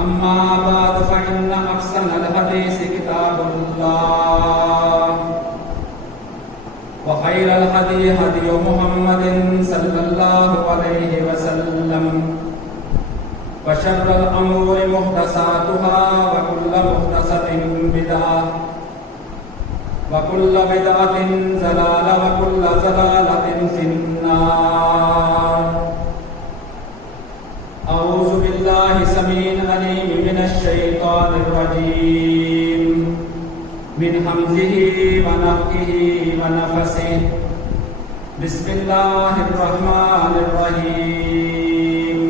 أما بعد فإن أحسن الحديث كتاب الله وخير الهدي هدي محمد صلى الله عليه وسلم وشر الأمور محدثاتها وكل محدثة بدعة وكل بدعة ضلالة وكل ضلالة في النار. أعوذ بالله السميع العليم من الشيطان الرجيم من همزه ونفخه ونفثه. بسم الله الرحمن الرحيم.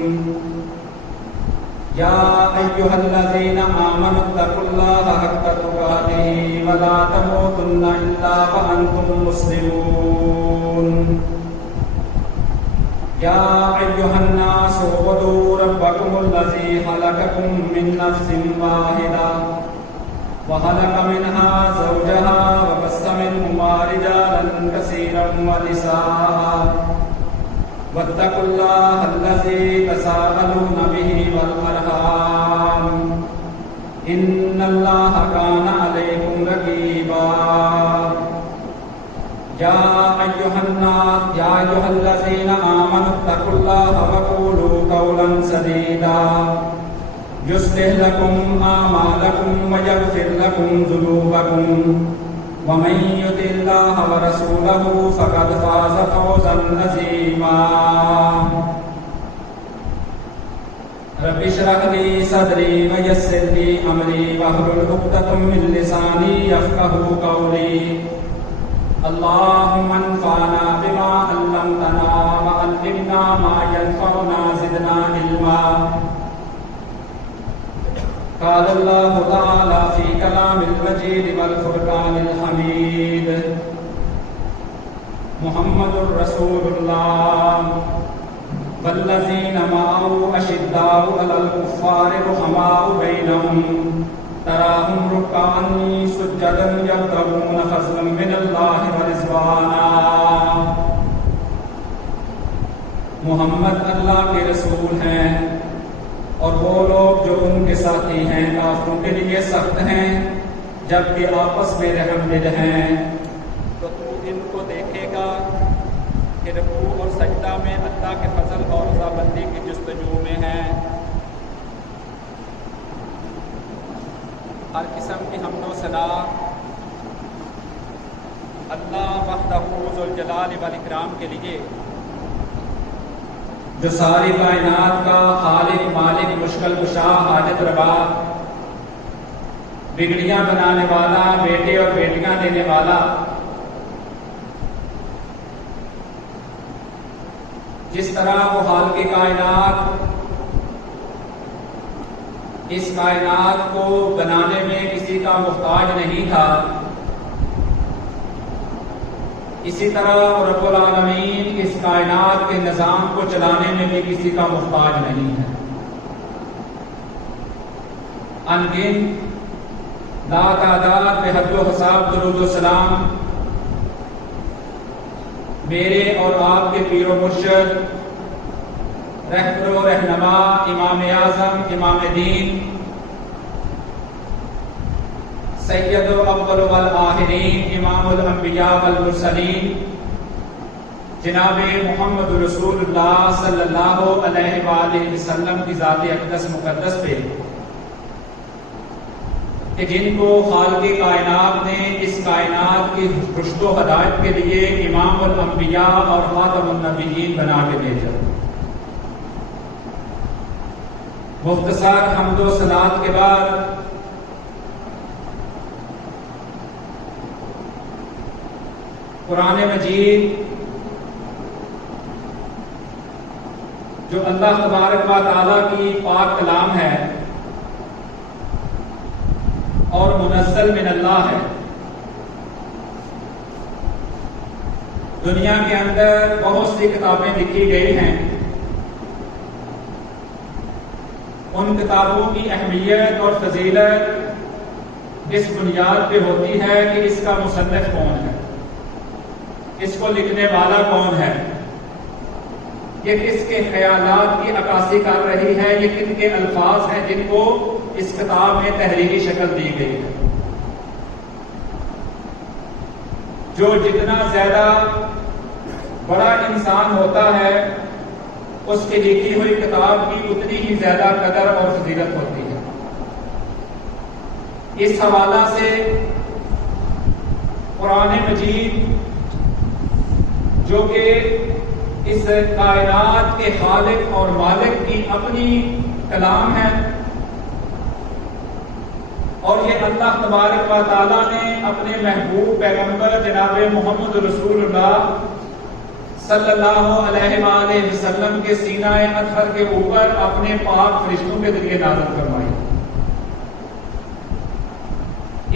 يا أيها الذين آمنوا اتقوا الله حق تقاته ولا تموتن إلا وأنتم مسلمون. يا أيها الناس اعبدوا ربكم الذي خلقكم من نفس واحدة وخلق منها زوجها وبث منهما رجالا كثيرا ونساء واتقوا الله الذي تساءلون به والأرحام إن الله كان عليكم رقيبا. يا أيها الذين آمنوا اتقوا الله وقولوا قولا سديدا يصلح لكم أعمالكم ويغفر لكم ذنوبكم ومن يطع الله ورسوله فقد فاز فوزا عظيما. رب اشرح لي صدري ويسر لي أمري واحلل عقدة من لساني يفقهوا قولي. اللهم انفعنا بما علمتنا وعلمنا ما ينفعنا زدنا علما. قال الله تعالى في كلام المجيد والفرقان الحميد. محمد رسول الله والذين معه أشداء على الكفار رحماء بينهم تراهم ركعا سجدا يبتغون فضلا من الله ورضوانا. محمد اللہ کے رسول ہیں اور وہ لوگ جو ان کے ساتھی ہیں کافروں کے لیے سخت ہیں جبکہ آپس میں رحم دل ہیں. تو تو ان کو دیکھے گا کہ رکوع اور سجدہ میں اللہ کے فضل اور رضابندی کی جستجو میں ہیں. ہر قسم کی حمد و ثنا اللہ وحدہ ذو الجلال والاکرام کے لیے جو ساری کائنات کا خالق مالک مشکل کشا حاجت روا بگڑیاں بنانے والا بیٹے اور بیٹیاں دینے والا جس طرح وہ خالق کائنات اس کائنات کو بنانے میں کسی کا محتاج نہیں تھا اسی طرح رب العالمین اس کائنات کے نظام کو چلانے میں بھی کسی کا محتاج نہیں ہے. ان گن لا تعداد بے حد و حساب درود و سلام میرے اور آپ کے پیر و مرشد رہبر و رہنما امام اعظم امام دین سید و اول والآخرین امام الانبیاء والمرسلین جناب محمد رسول اللہ صلی اللہ علیہ وآلہ وسلم کی ذات اقدس مقدس پہ کہ جن کو خالق کائنات نے اس کائنات کی رشد و ہدایت کے لیے امام الانبیاء اور خاتم النبیین بنا کے بھیجا. مختصر حمد و صلات کے بعد قرآن مجید جو اللہ تبارک و تعالیٰ کی پاک کلام ہے اور منزل من اللہ ہے. دنیا کے اندر بہت سی کتابیں لکھی گئی ہیں. ان کتابوں کی اہمیت اور فضیلت اس بنیاد پہ ہوتی ہے کہ اس کا مصنف کون ہے، اس کو لکھنے والا کون ہے. یہ کس کے خیالات کی عکاسی کر رہی ہے، یہ کن کے الفاظ ہیں جن کو اس کتاب میں تحریری شکل دی گئی ہے۔ جو جتنا زیادہ بڑا انسان ہوتا ہے اس کی لکھی ہوئی کتاب کی اتنی ہی زیادہ قدر اور فضیلت ہوتی ہے۔ اس حوالہ سے قرآن مجید جو کہ اس کائنات کے خالق اور مالک کی اپنی کلام ہے، اور یہ اللہ تبارک و تعالیٰ نے اپنے محبوب پیغمبر جناب محمد رسول اللہ صلی اللہ علیہ وآلہ وسلم کے سینہ اطہر کے اوپر اپنے پاک فرشتوں کے ذریعے نازل فرمائی۔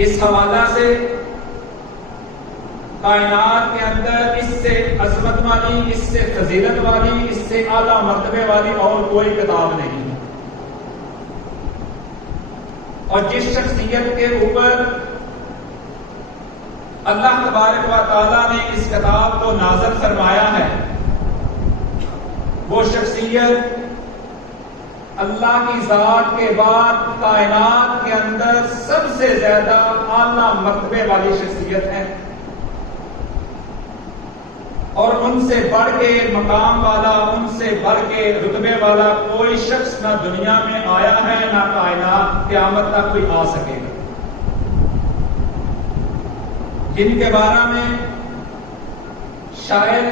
اس حوالہ سے کائنات کے اندر اس سے عظمت والی، اس سے فضیلت والی، اس سے اعلیٰ مرتبے والی اور کوئی کتاب نہیں ہے۔ اور جس شخصیت کے اوپر اللہ تبارک و تعالیٰ نے اس کتاب کو نازل فرمایا ہے، وہ شخصیت اللہ کی ذات کے بعد کائنات کے اندر سب سے زیادہ اعلیٰ مرتبے والی شخصیت ہے، اور ان سے بڑھ کے مقام والا، ان سے بڑھ کے رتبے والا کوئی شخص نہ دنیا میں آیا ہے، نہ کائنات قیامت تک کوئی آ سکے گا، جن کے بارے میں شاعر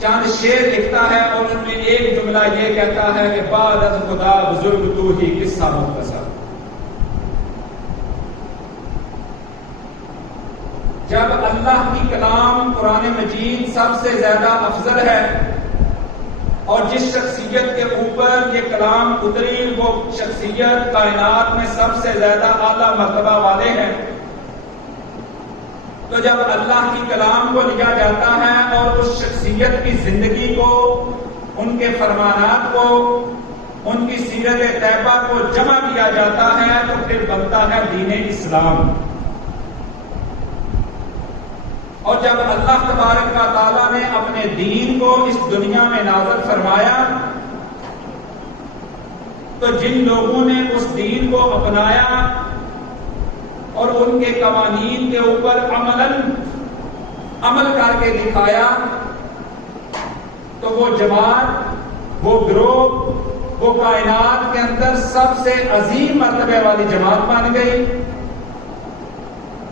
چند شعر لکھتا ہے اور ان میں ایک جملہ یہ کہتا ہے کہ بعد از خدا بزرگ تو ہی قصہ مختصر۔ جب اللہ کی کلام قرآن مجید سب سے زیادہ افضل ہے اور جس شخصیت کے اوپر یہ کلام اتری وہ شخصیت کائنات میں سب سے زیادہ اعلیٰ مرتبہ والے ہیں، تو جب اللہ کی کلام کو لیا جاتا ہے اور اس شخصیت کی زندگی کو، ان کے فرمانات کو، ان کی سیرت طیبہ کو جمع کیا جاتا ہے تو پھر بنتا ہے دین اسلام۔ اور جب اللہ تبارک و تعالیٰ نے اپنے دین کو اس دنیا میں نازل فرمایا تو جن لوگوں نے اس دین کو اپنایا اور ان کے قوانین کے اوپر عمل کر کے دکھایا تو وہ جماعت، وہ گروہ، وہ کائنات کے اندر سب سے عظیم مرتبے والی جماعت بن گئی،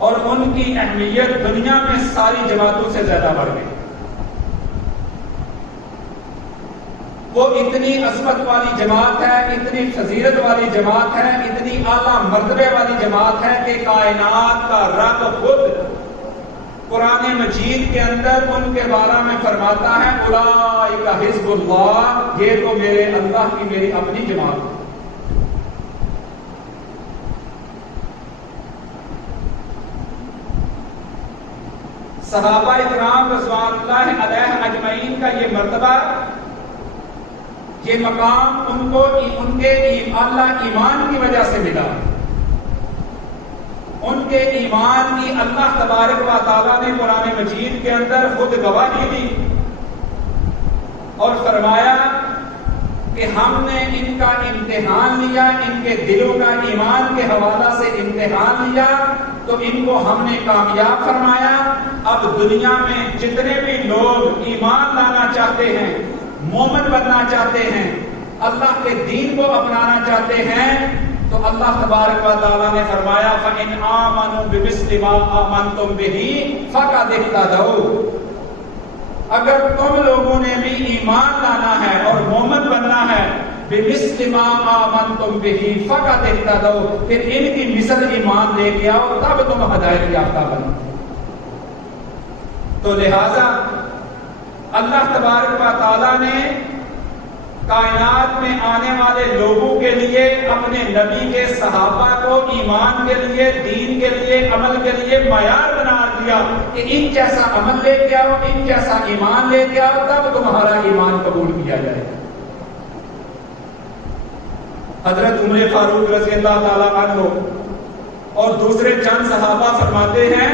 اور ان کی اہمیت دنیا میں ساری جماعتوں سے زیادہ بڑھ گئی۔ وہ اتنی عظمت والی جماعت ہے، اتنی فضیلت والی جماعت ہے، اتنی اعلیٰ مرتبے والی جماعت ہے کہ کائنات کا رب خود قرآن مجید کے اندر ان کے بارے میں فرماتا ہے اولئک حزب اللہ، یہ تو میرے اللہ کی میری اپنی جماعت ہے۔ صحابہ اکرام رضوان اللہ علیہ اجمعین کا یہ مرتبہ، یہ مقام ان کو ان کے اللہ ایمان کی وجہ سے ملا۔ ان کے ایمان کی اللہ تبارک و تعالیٰ نے قرآن مجید کے اندر خود گواہی دی اور فرمایا کہ ہم نے ان کا امتحان لیا، ان کے دلوں کا ایمان کے حوالہ سے امتحان لیا تو ان کو ہم نے کامیاب فرمایا۔ اب دنیا میں جتنے بھی لوگ ایمان لانا چاہتے ہیں، مومن بننا چاہتے ہیں، اللہ کے دین کو اپنانا چاہتے ہیں تو اللہ تبارک و تعالیٰ نے فرمایا فَإِنْ آمَنُوا بِمِثْلِ مَا آمَنْتُمْ بِهِ فَقَدِ اهْتَدَوْا، اگر تم لوگوں نے بھی ایمان لانا ہے اور مومن بننا ہے بِمِثْلِ مَا آمَنْتُمْ بِهِ فَقَدِ اهْتَدَوْا، پھر ان کی مثل ایمان لے کے آؤ تب تم ہدایت یافتہ بنو۔ تو لہذا اللہ تبارک و تعالیٰ نے کائنات میں آنے والے لوگوں کے لیے اپنے نبی کے صحابہ کو ایمان کے لیے، دین کے لیے، عمل کے لیے معیار بنا دیا کہ ان جیسا عمل لے کے آؤ، ان جیسا ایمان لے کے آؤ تب تمہارا ایمان قبول کیا جائے گا۔ حضرت عمر فاروق رضی اللہ تعالیٰ عنہ اور دوسرے چند صحابہ فرماتے ہیں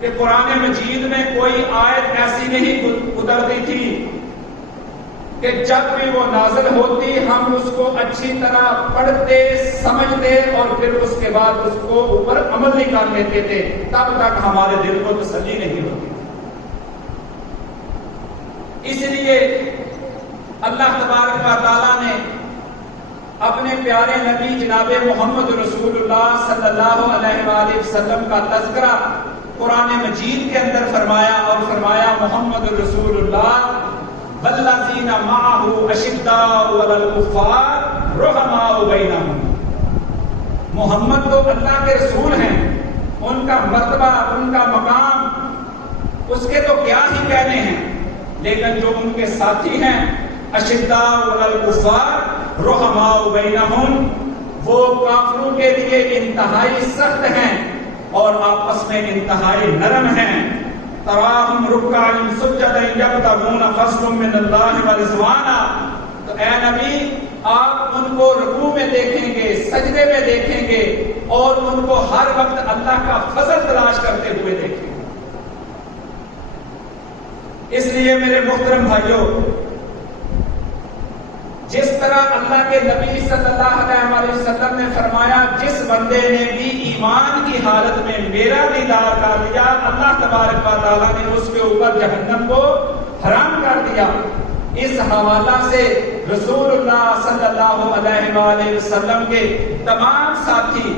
کہ قرآن مجید میں کوئی آیت ایسی نہیں اترتی تھی کہ جب بھی وہ نازل ہوتی ہم اس کو اچھی طرح پڑھتے سمجھتے اور پھر اس کے بعد اس کو اوپر عمل نہیں کر لیتے تھے، تب تک ہمارے دل کو تسلی نہیں ہوتی۔ اس لیے اللہ تبارک و تعالیٰ نے اپنے پیارے نبی جناب محمد رسول اللہ صلی اللہ علیہ وآلہ وسلم کا تذکرہ قرآن مجید کے اندر فرمایا اور فرمایا محمد رسول اللہ والذین معہ اشداء علی الکفار رحماء بینہم۔ محمد تو اللہ کے رسول ہیں، ان کا مرتبہ ان کا مقام اس کے تو کیا ہی کہنے ہیں، لیکن جو ان کے ساتھی ہیں اشداء علی الکفار رحماء بینہم، وہ کافروں کے لیے انتہائی سخت ہیں اور آپس میں انتہائی نرم ہیں۔ تراہم رکعا سجدا یبتغون فضلا من اللہ ورضوانا، تو اے نبی آپ ان کو رکوع میں دیکھیں گے، سجدے میں دیکھیں گے اور ان کو ہر وقت اللہ کا فضل تلاش کرتے ہوئے دیکھیں گے۔ اس لیے میرے محترم بھائیوں، جس طرح اللہ کے نبی صلی اللہ علیہ وسلم نے فرمایا جس بندے نے بھی ایمان کی حالت میں میرا دیدار کر لیا اللہ تبارک و تعالیٰ نے اس کے اوپر جہنم کو حرام کر دیا۔ اس حوالہ سے رسول اللہ صلی اللہ علیہ وآلہ وسلم کے تمام ساتھی،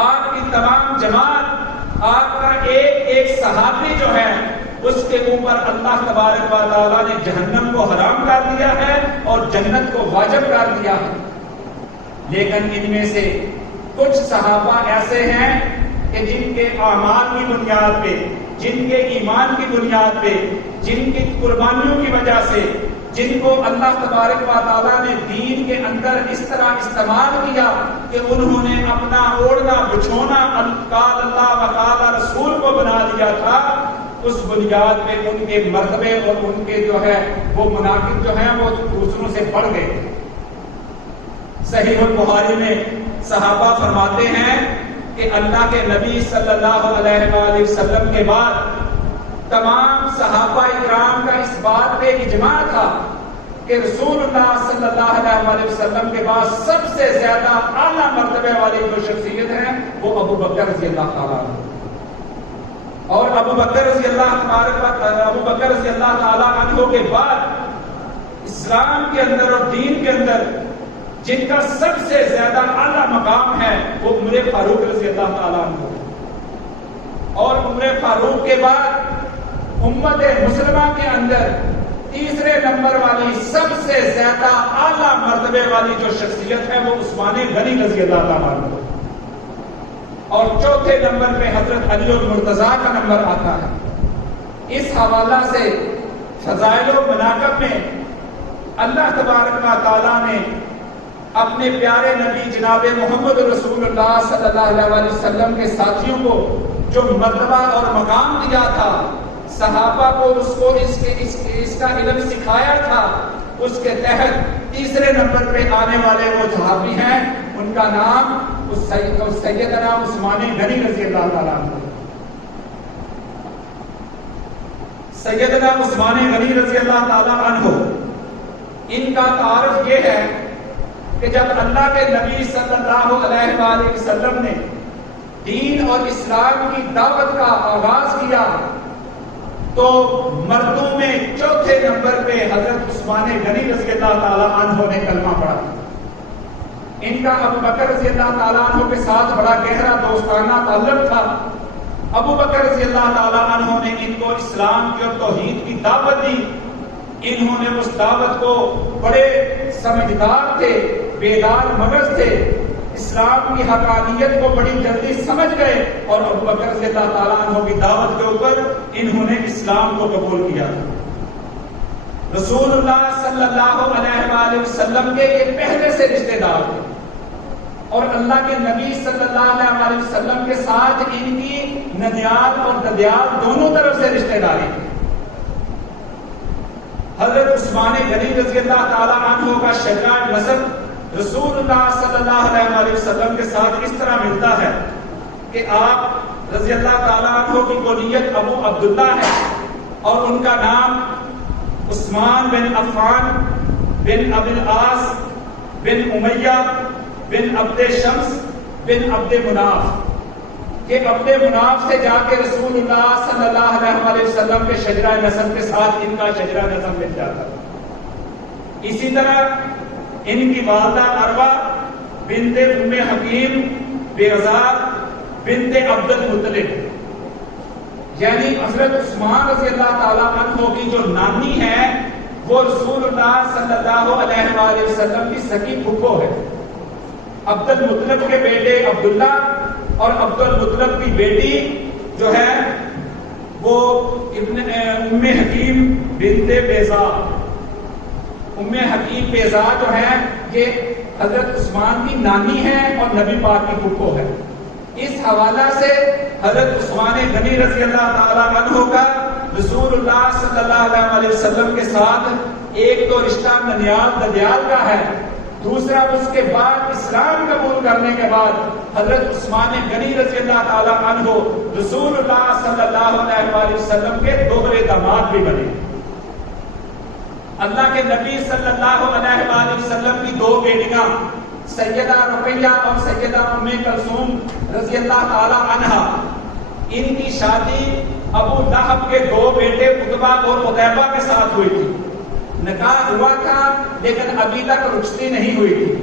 آپ کی تمام جماعت، آپ کا ایک ایک صحابی جو ہے اس کے اوپر اللہ تبارک و تعالیٰ نے جہنم کو حرام کر دیا ہے اور جنت کو واجب کر دیا ہے۔ لیکن ان میں سے کچھ صحابہ ایسے ہیں کہ جن کے اعمال کی بنیاد پہ، جن کے ایمان کی بنیاد پہ، جن کی قربانیوں کی وجہ سے، جن کو اللہ تبارک و تعالیٰ نے دین کے اندر اس طرح استعمال کیا کہ انہوں نے اپنا اوڑھنا بچھونا قال اللہ و قال رسول کو بنا دیا تھا، اس بنیاد پہ ان کے مرتبے اور ان کے جو ہے وہ مناقب جو ہیں وہ دوسروں سے بڑھ گئے۔ صحیح البخاری میں صحابہ فرماتے ہیں کہ اللہ کے نبی صلی اللہ علیہ وآلہ وسلم کے بعد تمام صحابہ اکرام کا اس بات پہ اجماع تھا کہ رسول اللہ صلی اللہ علیہ وآلہ وسلم کے بعد سب سے زیادہ اعلیٰ مرتبے والی جو شخصیت ہے وہ ابو بکر رضی اللہ تعالیٰ عنہ، اور ابو بکر رضی اللہ تعالیٰ عنہ کے بعد اسلام کے اندر اور دین کے اندر جن کا سب سے زیادہ اعلیٰ مقام ہے وہ عمر فاروق رضی اللہ تعالیٰ عنہ، اور عمر فاروق کے بعد امت مسلمہ کے اندر تیسرے نمبر والی سب سے زیادہ اعلیٰ مرتبے والی جو شخصیت ہے وہ عثمان غنی رضی اللہ تعالیٰ عنہ، اور چوتھے نمبر پہ حضرت علی المرتضیٰ کا نمبر آتا ہے۔ اس حوالہ سے فضائل و مناقب میں اللہ تبارک و تعالیٰ نے اپنے پیارے نبی جناب محمد رسول اللہ صلی اللہ علیہ وسلم کے ساتھیوں کو جو مرتبہ اور مقام دیا تھا، صحابہ کو اس کا علم سکھایا تھا، اس کے تحت تیسرے نمبر پہ آنے والے وہ صحابی ہیں، ان کا نام سیدنا عثمان غنی رضی اللہ تعالیٰ عنہ۔ سیدنا عثمان غنی رضی اللہ تعالیٰ عنہ، ان کا تعارف یہ ہے کہ جب اللہ کے نبی صلی اللہ علیہ وآلہ وسلم نے دین اور اسلام کی دعوت کا آغاز کیا تو مردوں میں چوتھے نمبر پہ حضرت عثمان غنی رضی اللہ تعالیٰ عنہ نے کلمہ پڑھا۔ ان کا ابو بکر رضی اللہ تعالیٰ عنہ کے ساتھ بڑا گہرا دوستانہ تعلق تھا۔ ابو بکر رضی اللہ تعالیٰ عنہ نے ان کو اسلام کی اور توحید کی دعوت دی۔ انہوں نے اس دعوت کو بڑے سمجھدار تھے، بیدار مغز تھے، اسلام کی حقانیت کو بڑی جلدی سمجھ گئے اور ابو بکر رضی اللہ تعالیٰ عنہ کی دعوت کے اوپر انہوں نے اسلام کو قبول کیا۔ رسول اللہ صلی اللہ علیہ وآلہ وسلم کے یہ پہلے سے رشتہ دار تھے اور اللہ کے نبی صلی اللہ علیہ وآلہ وسلم کے ساتھ ان کی ننیال اور ددیال دونوں طرف سے رشتہ داری تھی۔ حضرت عثمان غنی رضی اللہ تعالیٰ عنہ کا شجاع نسب رسول اللہ صلی اللہ علیہ وسلم کے ساتھ اس طرح ملتا ہے کہ آپ رضی اللہ تعالیٰ عنہ کی کنیت ابو عبداللہ ہے اور ان کا نام عثمان بن عفان بن ابی العاص بن امیہ بن عبد شمس بن عبد مناف، یہ عبد مناف سے جا کے رسول اللہ صلی اللہ علیہ وسلم کے شجرہ نسب کے ساتھ ان کا شجرہ نسب مل جاتا۔ اسی طرح ان کی والدہ عروہ بنت ام حکیم بیزار بنت عبد المطلب، یعنی حضرت عثمان رضی اللہ تعالیٰ عنہ کی جو نانی ہے وہ رسول اللہ صلی اللہ علیہ وآلہ وسلم کی سکی پھپھو ہے۔ عبد المطلب کے بیٹے عبداللہ اور عبد المطلب کی بیٹی جو ہے وہ ام حکیم بنت بیزا، ام حکیم بیزا جو ہے یہ حضرت عثمان کی نانی ہے اور نبی پاک کی پھپھو ہے۔ اس حوالہ سے حضرت عثمان غنی رضی اللہ تعالیٰ عنہ کا رسول اللہ صلی اللہ علیہ وسلم کے ساتھ ایک تو رشتہ ننیال ددیال کا ہے، دوسرا اس کے بعد اسلام قبول کرنے کے بعد حضرت عثمان غنی رضی اللہ تعالیٰ عنہ رسول اللہ صلی اللہ علیہ وسلم کے دوہرے داماد بھی بنے۔ اللہ کے نبی صلی اللہ علیہ وسلم کی دو بیٹیاں سیدہ رقیہ اور سیدہ ام کلثوم رضی اللہ تعالیٰ عنہا، ان کی شادی ابو لہب کے دو بیٹے عتبہ اور عتیبہ کے ساتھ ہوئی تھی۔ نکاح ہوا تھا لیکن ابھی تک رخصتی نہیں ہوئی تھی،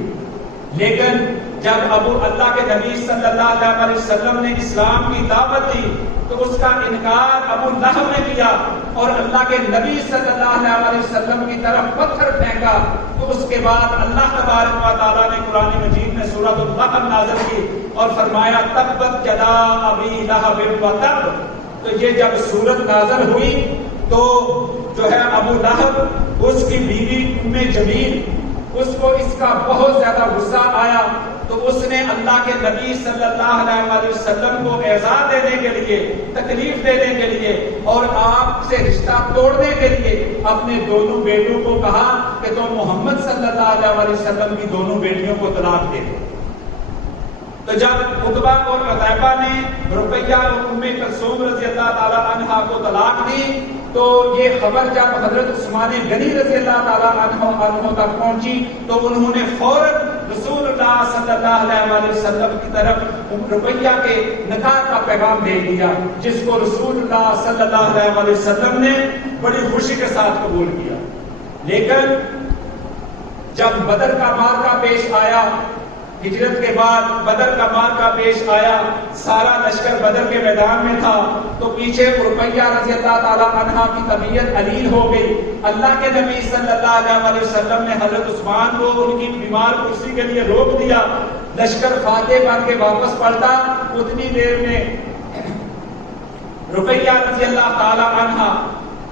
لیکن جب اللہ کے نبی صلی اللہ علیہ وسلم نے اسلام کی دعوت دی تو اس کا انکار ابو لہب نے کیا اور اللہ کے نبی صلی اللہ علیہ وسلم کی طرف پتھر پھینکا، تو اس کے بعد اللہ تبارک و تعالیٰ نے قرآن مجید میں سورۃ اللہب نازل کی اور فرمایا تبت یدا ابی لہب وتب۔ تو یہ جب سورت نازل ہوئی تو جو ہے ابو لہب، اس کی بیوی ام جمیل، اس کو اس کا بہت زیادہ غصہ آیا تو اس نے اللہ کے نبی صلی اللہ علیہ وسلم کو ایذا دینے کے لیے، تکلیف دینے کے لیے اور آپ سے رشتہ توڑنے کے لیے اپنے دونوں بیٹوں کو کہا کہ تم محمد صلی اللہ علیہ وسلم کی دونوں بیٹیوں کو طلاق دے دو۔ تو جب عتبہ اور عتیبہ نے رقیہ اور ام کلثوم رضی اللہ تعالیٰ عنہا کو طلاق دی تو یہ خبر جب حضرت عثمان غنی رضی اللہ تعالیٰ عنہ تک پہنچی تو انہوں نے فوراً رسول اللہ صلی اللہ علیہ وسلم کی طرف رقیہ کے نکاح کا پیغام بھیج دیا، جس کو رسول اللہ صلی اللہ علیہ وسلم نے بڑی خوشی کے ساتھ قبول کیا۔ لیکن جب بدر کا معرکہ پیش آیا، ہجرت کے بعد بدر کا معرکہ پیش آیا، سارا لشکر بدر کے میدان میں تھا تو پیچھے رقیہ رضی اللہ تعالیٰ عنہا کی طبیعت علیل ہو گئی۔ اللہ کے نبی صلی اللہ علیہ وسلم نے حضرت عثمان کو ان کی بیمار کرسی کے لیے روک دیا، لشکر فاتح بن کے واپس پلٹا، اتنی دیر میں رقیہ رضی اللہ تعالیٰ عنہا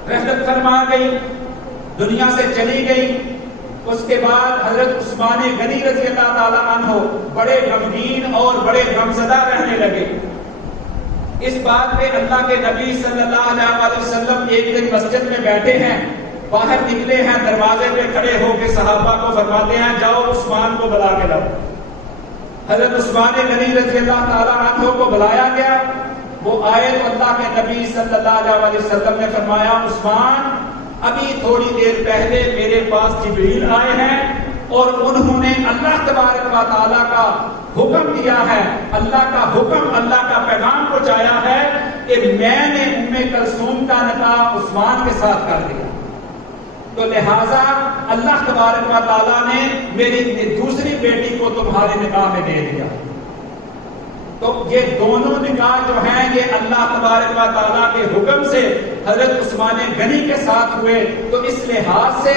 رحلت فرما گئی، دنیا سے چلی گئی۔ اس کے بعد حضرت عثمان غنی رضی اللہ تعالیٰ عنہ بڑے غمگین اور بڑے غمزدہ رہنے لگے۔ اس بات پہ اللہ کے نبی صلی اللہ علیہ وسلم ایک دن مسجد میں بیٹھے ہیں، باہر نکلے ہیں، دروازے پہ کھڑے ہو کے صحابہ کو فرماتے ہیں جاؤ عثمان کو بلا کے لاؤ۔ حضرت عثمان غنی رضی اللہ تعالیٰ عنہ کو بلایا گیا، وہ آئے تو اللہ کے نبی صلی اللہ علیہ وسلم نے فرمایا عثمان ابھی تھوڑی دیر پہلے میرے پاس جبریل آئے ہیں اور انہوں نے اللہ تبارک و تعالیٰ کا حکم دیا ہے، اللہ کا حکم، اللہ کا پیغام پہنچایا ہے کہ میں نے ام کلثوم کا نکاح عثمان کے ساتھ کر دیا، تو لہٰذا اللہ تبارک و تعالیٰ نے میری دوسری بیٹی کو تمہارے نکاح میں دے دیا۔ تو یہ دونوں نکاح جو ہیں یہ اللہ تبارک و تعالیٰ کے حکم سے حضرت عثمان غنی کے ساتھ ہوئے، تو اس لحاظ سے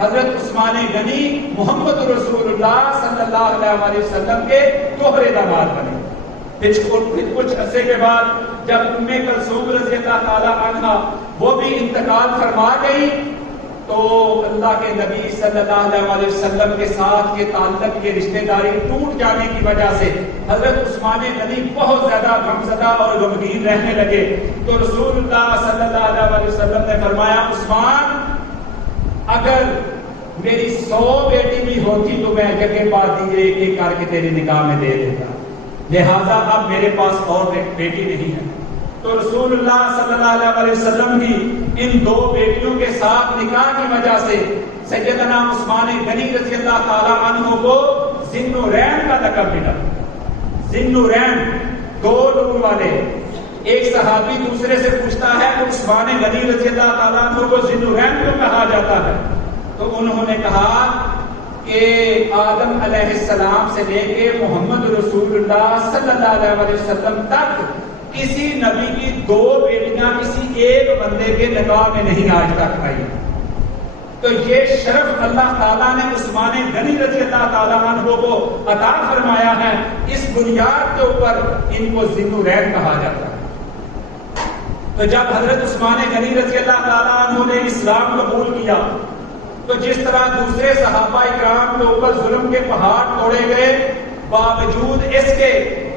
حضرت عثمان غنی محمد رسول اللہ صلی اللہ علیہ وسلم کے دوہرے داماد بنے۔ پھر کچھ عرصے کے بعد جب ام کلثوم رضی اللہ تعالیٰ عنہا وہ بھی انتقال فرما گئی تو اللہ کے نبی صلی اللہ علیہ وسلم کے ساتھ کے تعلق کے رشتہ داری ٹوٹ جانے کی وجہ سے حضرت عثمان غنی بہت زیادہ غمزدہ اور غمگین رہنے لگے۔ تو رسول اللہ صلی اللہ علیہ وسلم نے فرمایا عثمان اگر میری 100 بیٹی بھی ہوتی تو میں جگہ پاتی ایک ایک کر کے تیری نکاح میں دے دیتا، لہذا اب میرے پاس اور بیٹی نہیں ہے۔ تو رسول اللہ صلی اللہ علیہ وسلم کی ان دو بیٹیوں کے ساتھ نکاح کی وجہ سے سیدنا عثمان غنی رضی اللہ تعالی عنہ کو ذی النورین کا لقب ملا۔ ذی النورین، دو نور والے۔ ایک صحابی دوسرے سے پوچھتا ہے کہ عثمان غنی رضی اللہ تعالیٰ عنہ کو ذی النورین کیوں کہا جاتا ہے؟ تو انہوں نے کہا کہ آدم علیہ السلام سے لے کے محمد رسول اللہ صلی اللہ علیہ وسلم تک کسی نبی کی دو بیٹیاں کسی ایک بندے کے نکاح میں نہیں آج تک آئی۔ تو یہ شرف اللہ تعالیٰ نے عثمان غنی رضی اللہ تعالیٰ عنہ کو عطا فرمایا ہے، اس بنیاد کے اوپر ان کو ذی النورین کہا جاتا ہے۔ تو جب حضرت عثمان غنی رضی اللہ تعالیٰ عنہ نے اسلام قبول کیا تو جس طرح دوسرے صحابہ اکرام کے اوپر ظلم کے پہاڑ توڑے گئے، باوجود اس کے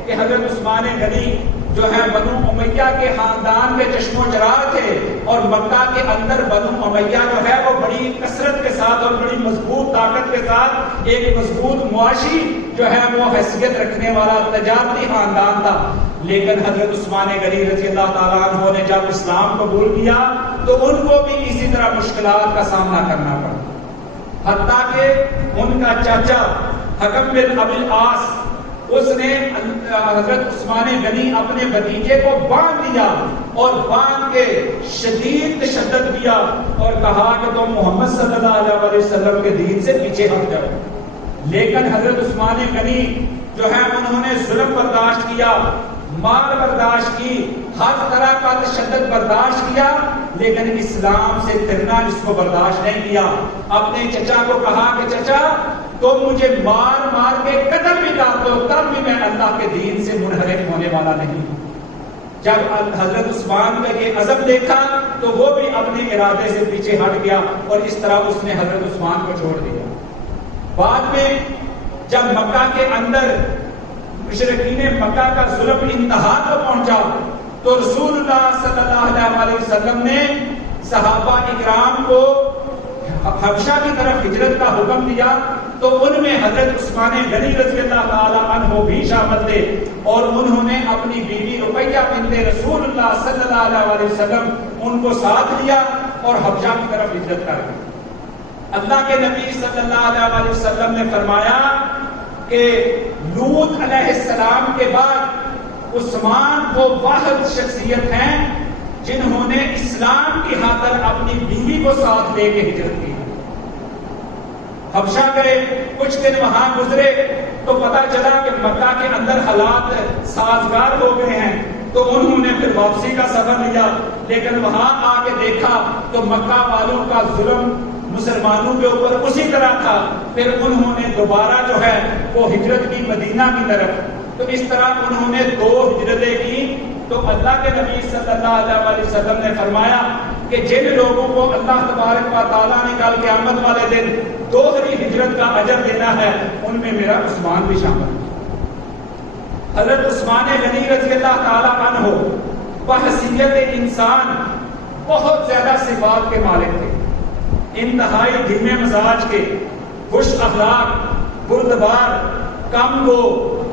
کہ حضرت عثمان غنی جو ہے بنو امیہ کے خاندان کے چشم و چراغ تھے، اور مکہ کے اندر بنو امیہ جو ہے وہ بڑی کثرت کے ساتھ اور بڑی مضبوط طاقت کے ساتھ ایک مضبوط معاشی جو ہے وہ حیثیت رکھنے والا تجارتی خاندان تھا، لیکن حضرت عثمان غنی رضی اللہ تعالیٰ عنہ نے جب اسلام قبول کیا تو ان کو بھی اسی طرح مشکلات کا سامنا کرنا پڑا، حتیٰ کہ ان کا چاچا حکم بن ابی العاص اس نے حضرت عثمان غنی اپنے بھتیجے کو باندھ دیا اور باندھ کے شدید تشدد کیا اور کہا کہ تم محمد صلی اللہ علیہ وسلم کے دین سے پیچھے ہٹ جاؤ۔ لیکن حضرت عثمان غنی جو ہے انہوں نے ظلم برداشت کیا، مار برداشت کی، ہر طرح کا تشدد برداشت کیا، لیکن اسلام سے پھرنا اس کو برداشت نہیں کیا۔ اپنے چچا کو کہا کہ چچا تم مجھے مار مار کے قتل بھی کر دو تب بھی میں اللہ کے دین سے منحرف ہونے والا نہیں ہوں۔ جب حضرت عثمان کا یہ عزم دیکھا تو وہ بھی اپنے ارادے سے پیچھے ہٹ گیا اور اس طرح اس نے حضرت عثمان کو چھوڑ دیا۔ بعد میں جب مکہ کے اندر مشرکین مکہ کا ظلم انتہا کو پہنچا تو رسول اللہ صلی اللہ علیہ وسلم نے صحابہ اکرام کو حبشہ کی طرف ہجرت کا حکم دیا، تو ان میں حضرت عثمان غنی رضی اللہ تعالی عنہ بھی شامل تھے، اور انہوں نے اپنی بیوی رقیہ بنت رسول اللہ صلی اللہ علیہ وسلم ان کو ساتھ لیا اور حبشہ کی طرف ہجرت کر گئے۔ اللہ کے نبی صلی اللہ علیہ وسلم نے فرمایا کہ لوط علیہ السلام کے بعد عثمان وہ واحد شخصیت ہیں جنہوں نے اسلام کی خاطر اپنی بیوی کو ساتھ لے کے ہجرت کی۔ حبشہ گئے، کچھ دن وہاں گزرے تو پتا چلا کہ مکہ کے اندر حالات سازگار ہو گئے ہیں، تو انہوں نے پھر واپسی کا سفر لیا، لیکن وہاں آ کے دیکھا تو مکہ والوں کا ظلم مسلمانوں کے اوپر اسی طرح تھا۔ پھر انہوں نے دوبارہ جو ہے وہ ہجرت کی مدینہ کی طرف، تو اس طرح انہوں نے 2 ہجرتیں کی۔ تو اللہ کے نبی صلی اللہ علیہ وسلم نے فرمایا کہ جن لوگوں کو اللہ تبارک و تعالیٰ نے کل قیامت والے دن 2 ہجرت کا اجر دینا ہے، ان میں میرا عثمان بھی شامل ہے۔ حضرت عثمان غنی رضی اللہ تعالیٰ عنہ بحیثیت انسان بہت زیادہ صفات کے مالک تھے، انتہائی دھیمے مزاج کے، خوش اخلاق، بردبار، کم گو،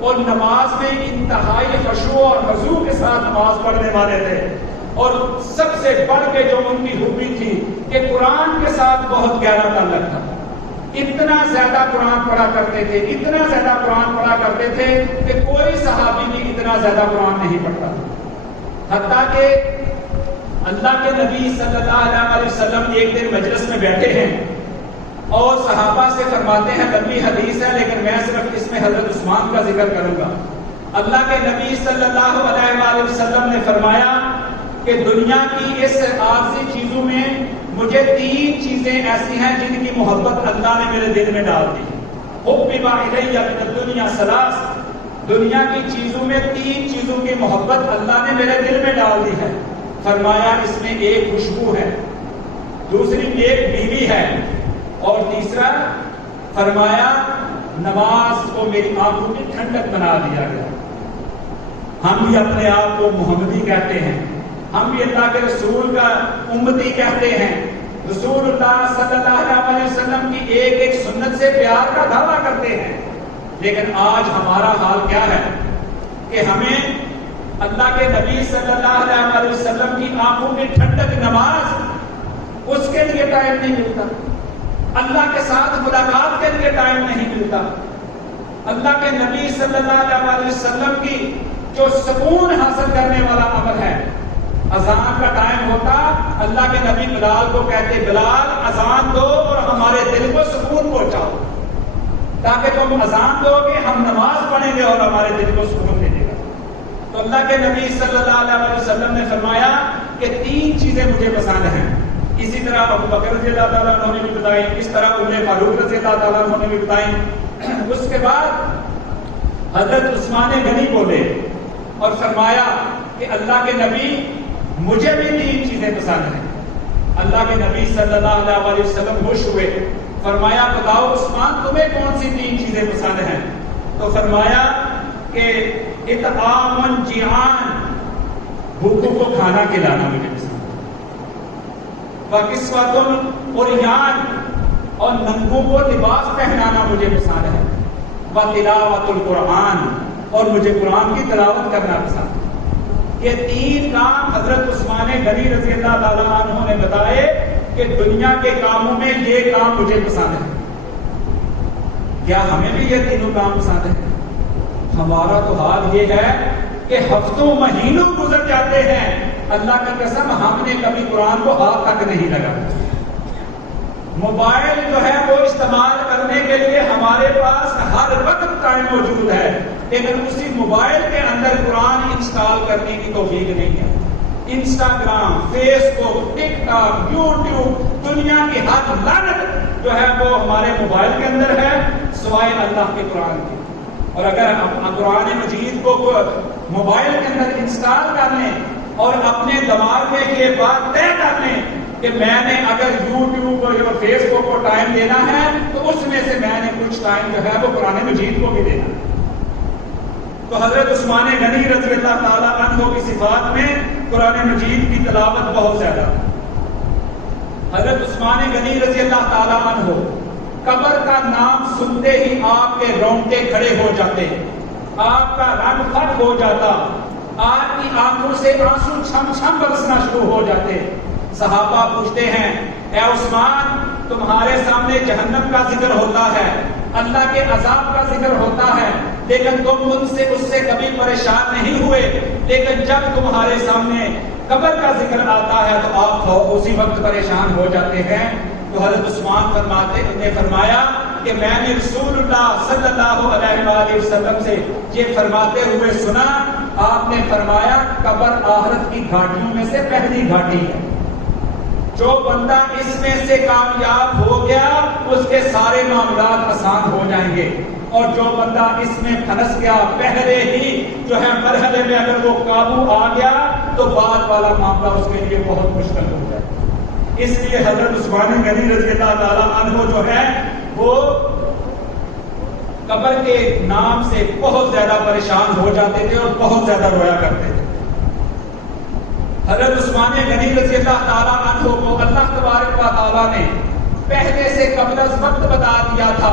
اور نماز میں انتہائی خشوع اور خضوع کے ساتھ نماز پڑھنے والے تھے، اور سب سے بڑھ کے جو ان کی خوبی تھی کہ قرآن کے ساتھ بہت گہرا تعلق تھا۔ اتنا زیادہ قرآن پڑھا کرتے تھے، اتنا زیادہ قرآن پڑھا کرتے تھے کہ کوئی صحابی بھی اتنا زیادہ قرآن نہیں پڑھتا تھا۔ حتیٰ کہ اللہ کے نبی صلی اللہ علیہ وسلم ایک دن مجلس میں بیٹھے ہیں اور صحابہ سے فرماتے ہیں، لمبی حدیث ہے لیکن میں صرف اس میں حضرت عثمان کا ذکر کروں گا۔ اللہ کے نبی صلی اللہ علیہ وسلم نے فرمایا کہ دنیا کی اس عارضی چیزوں میں مجھے 3 چیزیں ایسی ہیں جن کی محبت اللہ نے میرے دل میں ڈال دی۔ حُبِّبَ إِلَيَّ مِنَ الدُّنْيَا ثَلَاثٌ، دنیا کی چیزوں میں 3 چیزوں کی محبت اللہ نے میرے دل میں ڈال دی ہے۔ فرمایا اس میں ایک خوشبو ہے، دوسری ایک بیوی ہے، اور تیسرا فرمایا نماز کو میری آنکھوں کی ٹھنڈک بنا دیا گیا۔ ہم بھی اپنے آپ کو محمدی کہتے ہیں، ہم بھی اللہ کے رسول کا امتی کہتے ہیں، رسول اللہ صلی اللہ علیہ وسلم کی ایک ایک سنت سے پیار کا دعویٰ کرتے ہیں، لیکن آج ہمارا حال کیا ہے؟ کہ ہمیں اللہ کے نبی صلی اللہ علیہ وسلم کی آنکھوں کی ٹھنڈک نماز اس کے لیے ٹائم نہیں ملتا، اللہ کے ساتھ ملاقات کے لیے ٹائم نہیں ملتا، اللہ کے نبی صلی اللہ علیہ وسلم کی جو سکون حاصل کرنے والا عمل ہے، اذان کا ٹائم ہوتا، اللہ کے نبی بلال کو کہتے بلال اذان دو اور ہمارے دل کو سکون پہنچاؤ، تاکہ تم اذان دو گے ہم نماز پڑھیں گے اور ہمارے دل کو سکون ملے گا۔ تو اللہ کے نبی صلی اللہ علیہ وسلم نے فرمایا کہ 3 چیزیں مجھے پسند ہیں۔ اسی طرح ابو بکر رضی اللہ تعالیٰ عنہ نے بھی بتائی، اس طرح عمر فاروق رضی اللہ تعالیٰ عنہ نے بھی بتائی۔ اس کے بعد حضرت عثمان غنی بولے اور فرمایا کہ اللہ کے نبی مجھے بھی 3 چیزیں پسند ہیں۔ اللہ کے نبی صلی اللہ علیہ وسلم خوش ہوئے، فرمایا بتاؤ عثمان تمہیں کون سی 3 چیزیں پسند ہیں؟ تو فرمایا کہ اطعام جیعان، بھوکوں کو کھانا کھلانا مجھے پسند ہے، وکسوۃ عریان، اور ننگوں کو لباس پہنانا مجھے پسند ہے، وتلاوۃ القرآن، اور مجھے قرآن کی تلاوت کرنا پسند ہے۔ یہ 3 کام حضرت عثمان غنی رضی اللہ تعالیٰ عنہ نے بتائے کہ دنیا کے کاموں میں یہ کام مجھے پسند ہے۔ کیا ہمیں بھی یہ تینوں کام پسند ہے؟ ہمارا تو حال یہ ہے کہ ہفتوں مہینوں گزر جاتے ہیں، اللہ کی قسم ہم نے کبھی قرآن کو ہاتھ تک نہیں لگایا۔ موبائل جو ہے وہ استعمال کرنے کے لیے ہمارے پاس ہر وقت ٹائم موجود ہے، لیکن اسی موبائل کے اندر قرآن انسٹال کرنے کی توفیق نہیں ہے۔ انسٹاگرام، فیس بک، ٹک ٹاک، یوٹیوب، دنیا کی ہر لعنت جو ہے وہ ہمارے موبائل کے اندر ہے سوائے اللہ کے قرآن کی۔ اور اگر ہم قرآن مجید کو موبائل کے اندر انسٹال کر لیں اور اپنے دماغ میں یہ بات طے کر لیں کہ میں نے اگر یوٹیوب اور فیس بک کو ٹائم دینا ہے تو اس میں سے میں نے کچھ ٹائم جو ہے وہ قرآن مجید کو بھی دینا ہے۔ تو حضرت عثمان غنی رضی اللہ تعالیٰ عنہ کی صفات میں قرآن مجید کی تلاوت بہت زیادہ۔ حضرت عثمان غنی رضی اللہ تعالیٰ عنہ قبر کا نام سنتے ہی آپ کے رونگٹے کھڑے ہو جاتے، آپ کا رنگ پھٹ ہو جاتا، آپ کی آنکھوں سے آنسو چھم چھم برسنا شروع ہو جاتے۔ صحابہ پوچھتے ہیں اے عثمان تمہارے سامنے جہنم کا ذکر ہوتا ہے، اللہ کے عذاب کا ذکر ہوتا ہے، لیکن تم ان سے اس سے کبھی پریشان نہیں ہوئے، لیکن جب تمہارے سامنے قبر کا ذکر آتا ہے تو آپ اسی وقت پریشان ہو جاتے ہیں۔ تو حضرت عثمان نے فرمایا کہ میں نے رسول اللہ صلی اللہ علیہ وآلہ وسلم سے یہ فرماتے ہوئے سنا، آپ نے فرمایا قبر آخرت کی گھاٹیوں میں سے پہلی گھاٹی ہے، جو بندہ اس میں سے کامیاب ہو گیا اس کے سارے معاملات آسان ہو جائیں گے، اور جو بندہ اس میں پھنس گیا پہلے ہی جو ہے مرحلے میں اگر وہ قابو آ گیا تو بعد والا معاملہ اس کے لیے بہت مشکل ہو جائے۔ اس لیے حضرت عثمان غنی رضی اللہ تعالیٰ عنہ جو ہے وہ قبر کے نام سے بہت زیادہ پریشان ہو جاتے تھے اور بہت زیادہ رویا کرتے تھے۔ حضرت عثمان غنی رضی اللہ تعالیٰ عنہ کو اللہ تبارک و تعالیٰ نے پہلے سے قبل از وقت بتا دیا تھا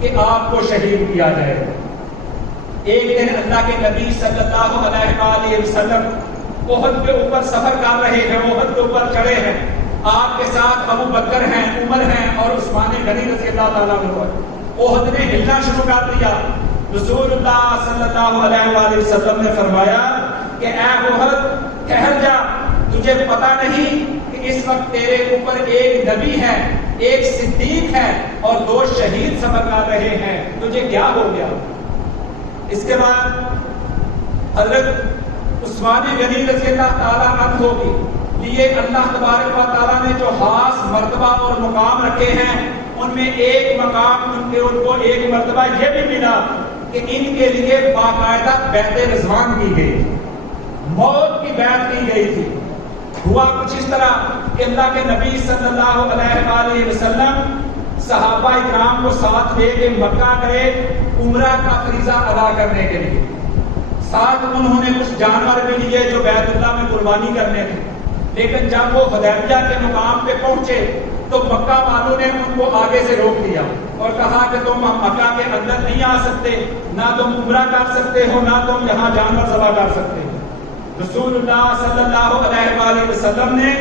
کہ آپ کو شہید کیا جائے گا۔ ایک دن اللہ کے نبی صلی اللہ علیہ وآلہ وسلم احد کے اوپر سفر کر رہے ہیں، احد کے اوپر چڑھے ہیں، آپ کے ساتھ ابو بکر ہیں، عمر ہیں اور عثمان غنی رضی اللہ تعالیٰ عنہ۔ احد نے ہلنا شروع کر دیا۔ رسول اللہ صلی اللہ علیہ وآلہ وسلم نے فرمایا کہ اے احد ٹھہر جا، تجھے پتا نہیں کہ اس وقت تیرے اوپر ایک نبی ہے، ایک صدیق ہے اور 2 شہید سفر کر رہے ہیں، تجھے کیا ہو گیا؟ اس کے بعد حضرت عثمان غنی رضی اللہ تعالیٰ عنہ کی لیے اللہ تبارک و تعالیٰ نے جو خاص مرتبہ اور مقام رکھے ہیں ان میں ایک مقام ان کو ایک مرتبہ یہ بھی ملا کہ ان کے لیے باقاعدہ بیعت رضوان کی گئی، موت کی بیعت کی گئی تھی۔ ہوا کچھ اس طرح کہ اللہ کے نبی صلی اللہ علیہ وآلہ وسلم صحابہ اکرام کو ساتھ لے کے مکہ گئے عمرہ کا فریضہ ادا کرنے کے لیے۔ ساتھ انہوں نے کچھ جانور بھی لیے جو بیت اللہ میں قربانی کرنے تھے۔ لیکن جب وہ حدیبیہ کے مقام پہ پہنچے تو مکہ والوں نے ان کو آگے سے روک دیا اور کہا کہ تم مکہ کے اندر نہیں آ سکتے، نہ تم عمرہ کر سکتے ہو، نہ تم یہاں جانور ذبح کر سکتے ہو۔ رسول اللہ صلی اللہ علیہ وآلہ وسلم نے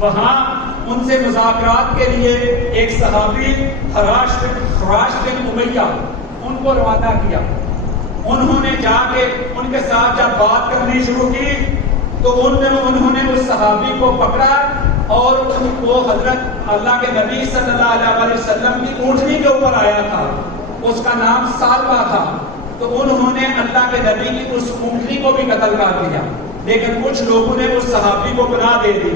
وہاں ان سے مذاکرات کے لیے ایک صحابی خراش بن امیہ ان کو روانہ کیا۔ انہوں نے جا کے ان کے ساتھ جب بات کرنی شروع کی تو انہوں نے اس صحابی کو پکڑا اور وہ حضرت اللہ کے نبی صلی اللہ علیہ وسلم کی اونٹنی کے اوپر آیا تھا، اس کا نام سالبہ تھا، تو انہوں نے اللہ کے نبی کی اس اونٹنی کو بھی قتل کر دیا۔ لیکن کچھ لوگوں نے اس صحابی کو پناہ دے دی۔